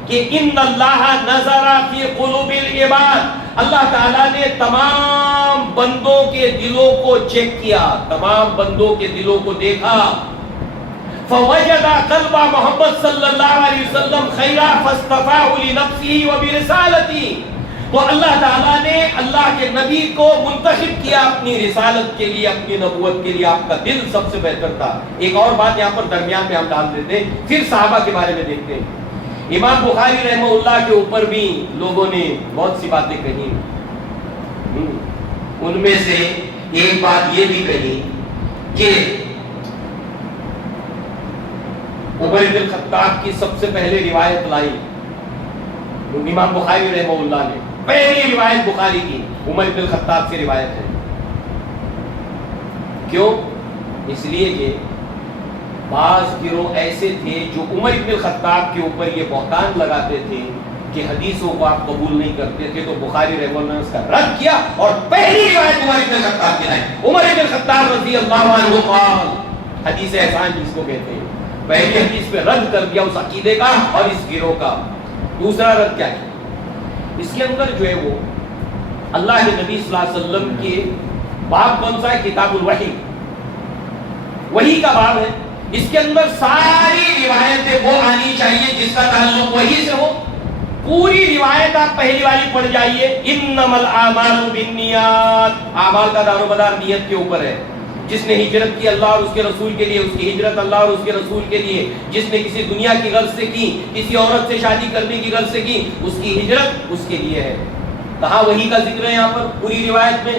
کہ ان اللہ نظر فی قلوب العباد، اللہ تعالیٰ نے تمام بندوں کے دلوں کو چیک کیا، تمام بندوں کے دلوں کو دیکھا. فوجد قلب محمد صلی اللہ علیہ وسلم خیرا فاصطفاه لنفسه وبرسالته، تو اللہ تعالیٰ نے اللہ کے نبی کو منتخب کیا اپنی رسالت کے لیے، اپنی نبوت کے لیے. آپ کا دل سب سے بہتر تھا. ایک اور بات یہاں پر درمیان میں ہم ڈال دیتے ہیں، پھر صحابہ کے بارے میں دیکھتے ہیں. امام بخاری رحمہ اللہ کے اوپر بھی لوگوں نے بہت سی باتیں کہی، ان میں سے ایک بات یہ بھی کہی کہ عمر بن الخطاب کی سب سے پہلے روایت لائی امام بخاری رحمہ اللہ نے. پہلی روایت بخاری کی عمر بن الخطاب سے روایت ہے. کیوں؟ اس لیے کہ بعض گروہ ایسے تھے جو عمر بن الخطاب کے اوپر یہ بہتان لگاتے تھے کہ حدیثوں کو آپ قبول نہیں کرتے تھے، تو بخاری رحمہ اللہ نے اس کا رد کیا اور پہلی روایت عمر بن الخطاب کی لائی. عمر بن الخطاب رضی اللہ عنہ قال، حدیث احسان جس کو کہتے ہیں، پہلی حدیث پہ رد کر دیا اس عقیدے کا اور اس گروہ کا. دوسرا رد کیا ہے؟ اس کے اندر جو ہے وہ اللہ کے نبی صلی اللہ علیہ وسلم کے باب کون سا ہے؟ کتاب الوحی، وحی کا باب ہے. اس کے اندر ساری روایتیں وہ آنی چاہیے جس کا تعلق وحی سے ہو. پوری روایت آپ پہلی والی پڑھ جائیے، انما الاعمال بالنیات، اعمال کا دار و مدار نیت کے اوپر ہے. جس نے ہجرت کی اللہ اور اس کے رسول کے لیے، اس کی ہجرت اللہ اور اس کے رسول کے لیے. جس نے کسی دنیا کی غرض سے کی، کسی عورت سے شادی کرنے کی غرض سے کی، اس کی ہجرت اس کے لیے ہے. کہا وحی کا ذکر ہے یہاں پر پوری روایت میں.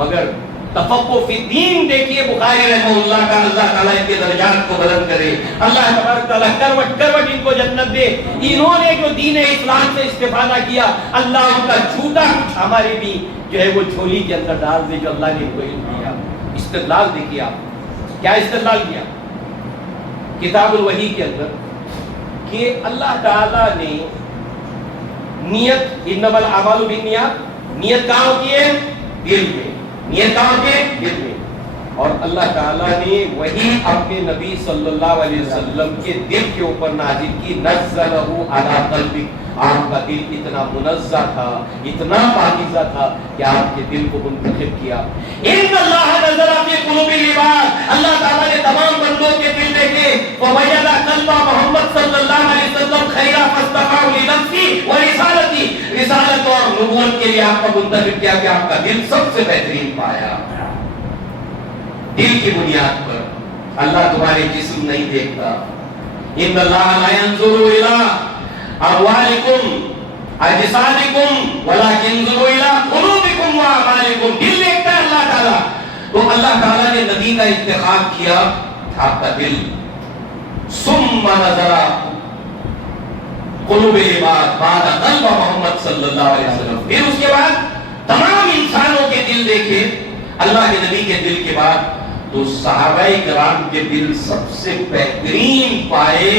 مگر تفقہ فی الدین دیکھیے بخاری رحمہ اللہ کا، اللہ تعالیٰ ان کے درجات کو بلند کرے، اللہ تبارک تعالیٰ کروٹ کروٹ ان کو جنت دے. انہوں نے جو دین اسلام سے استفادہ کیا، اللہ ان کا جھوٹا کچھ ہمارے بھی جو ہے وہ جھولی کے اندر ڈال دے جو اللہ نے ان کو علم دیا. استدلال دیکھیے آپ کیا استدلال کیا کتاب الوحی کے اندر کہ اللہ تعالیٰ نے نیت، انما الاعمال بالنیات، نیت کہاں ہوتی ہے؟ دل میں. نیت کہاں ہوتی ہے؟ دل میں. اور اللہ تعالیٰ نے وہی اپنے نبی صلی اللہ علیہ وسلم کے دل کے اوپر نازل کی، نزلہ علی قلبک. آپ کا دل اتنا منزہ تھا، اتنا پاکیزہ تھا کہ آپ کے دل کو منتخب کیا. ان اللہ نظر فی قلوب العباد، اللہ تعالیٰ نے تمام بندوں کے دل دیکھے. فوجد قلب محمد صلی اللہ علیہ وسلم خیرا فاصطفاه لنفسه ورسالتی، رسالت اور نبوت کے لیے آپ کا منتخب کیا کہ آپ کا دل سب سے بہترین پایا. دل کی بنیاد پر اللہ تمہارے جسم نہیں دیکھتا. ان اللہ لا ينظر الى اموالکم اجسادکم ولکن ينظر الى قلوبکم واعمالکم. دل دیکھتا ہے اللہ تعالیٰ. تو اللہ تعالیٰ نے نبی کا انتخاب کیا آپ کا دل. ثم نظر قلوب العباد بعد قلب محمد صلی اللہ علیہ وسلم. پھر اس کے بعد تمام انسانوں کے دل دیکھے اللہ کے نبی کے دل کے بعد. تو صحابہ کرام کے دل سب سے بہترین پائے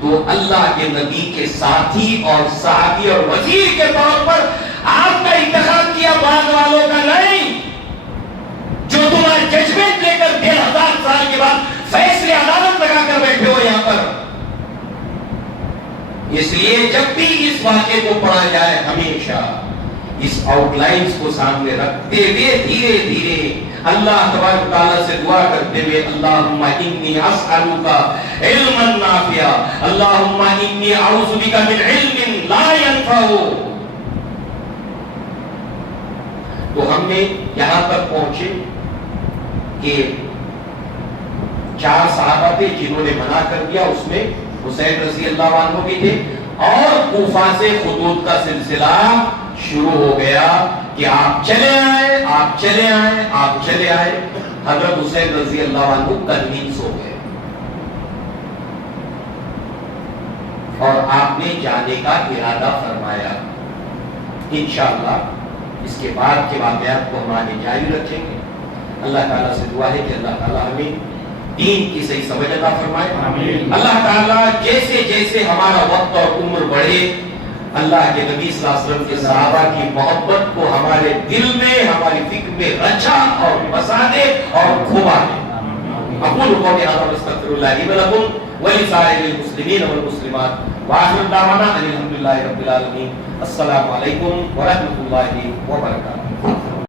تو اللہ کے نبی کے ساتھی اور صحابی اور وزیر کے طور پر آپ کا انتخاب کیا بعد والوں کا نہیں, جو تمہارا ججمنٹ لے کر 1500 سال کے بعد فیصلے عدالت لگا کر بیٹھے ہو یہاں پر. اس لیے جب بھی اس واقعے کو پڑھا جائے ہمیشہ اس آؤٹ لائنز کو سامنے رکھتے ہوئے دھیرے دھیرے اللہ تبارک تعالیٰ سے دعا کرتے ہوئے اللہم انی اسألک علما نافعا اللہم انی اعوذ بک من علم لا ینفع. تو ہم نے یہاں تک پہنچے کہ 4 صحابہ تھے جنہوں نے منع کر دیا, اس میں حسین رضی اللہ عنہ بھی تھے, اور کوفہ سے خطوط کا سلسلہ شروع ہو گیا کہ آپ چلے آئے, آپ چلے آئے, آپ چلے آئے. حضرت حسین رضی اللہ عنہ کنوینس ہو گئے اور آپ نے جانے کا ارادہ فرمایا. انشاءاللہ اس کے بعد کے واقعات کو ہم آگے جاری رکھیں گے. اللہ تعالیٰ سے دعا ہے کہ اللہ تعالیٰ ہمیں دین کی صحیح سمجھ عطا فرمائے. اللہ تعالیٰ جیسے جیسے ہمارا وقت اور عمر بڑھے اللہ کے نبی صلی اللہ علیہ وسلم کے صحابہ کی محبت کو ہمارے دل میں ہماری فکر میں رچا اور بسا دے اور کھوا دے. اقول قولی ھذا واستغفر اللہ لی ولکم ولسائر المسلمین والمسلمات وآخر دعوانا ان الحمد للہ رب العالمین. السلام علیکم ورحمۃ اللہ وبرکاتہ.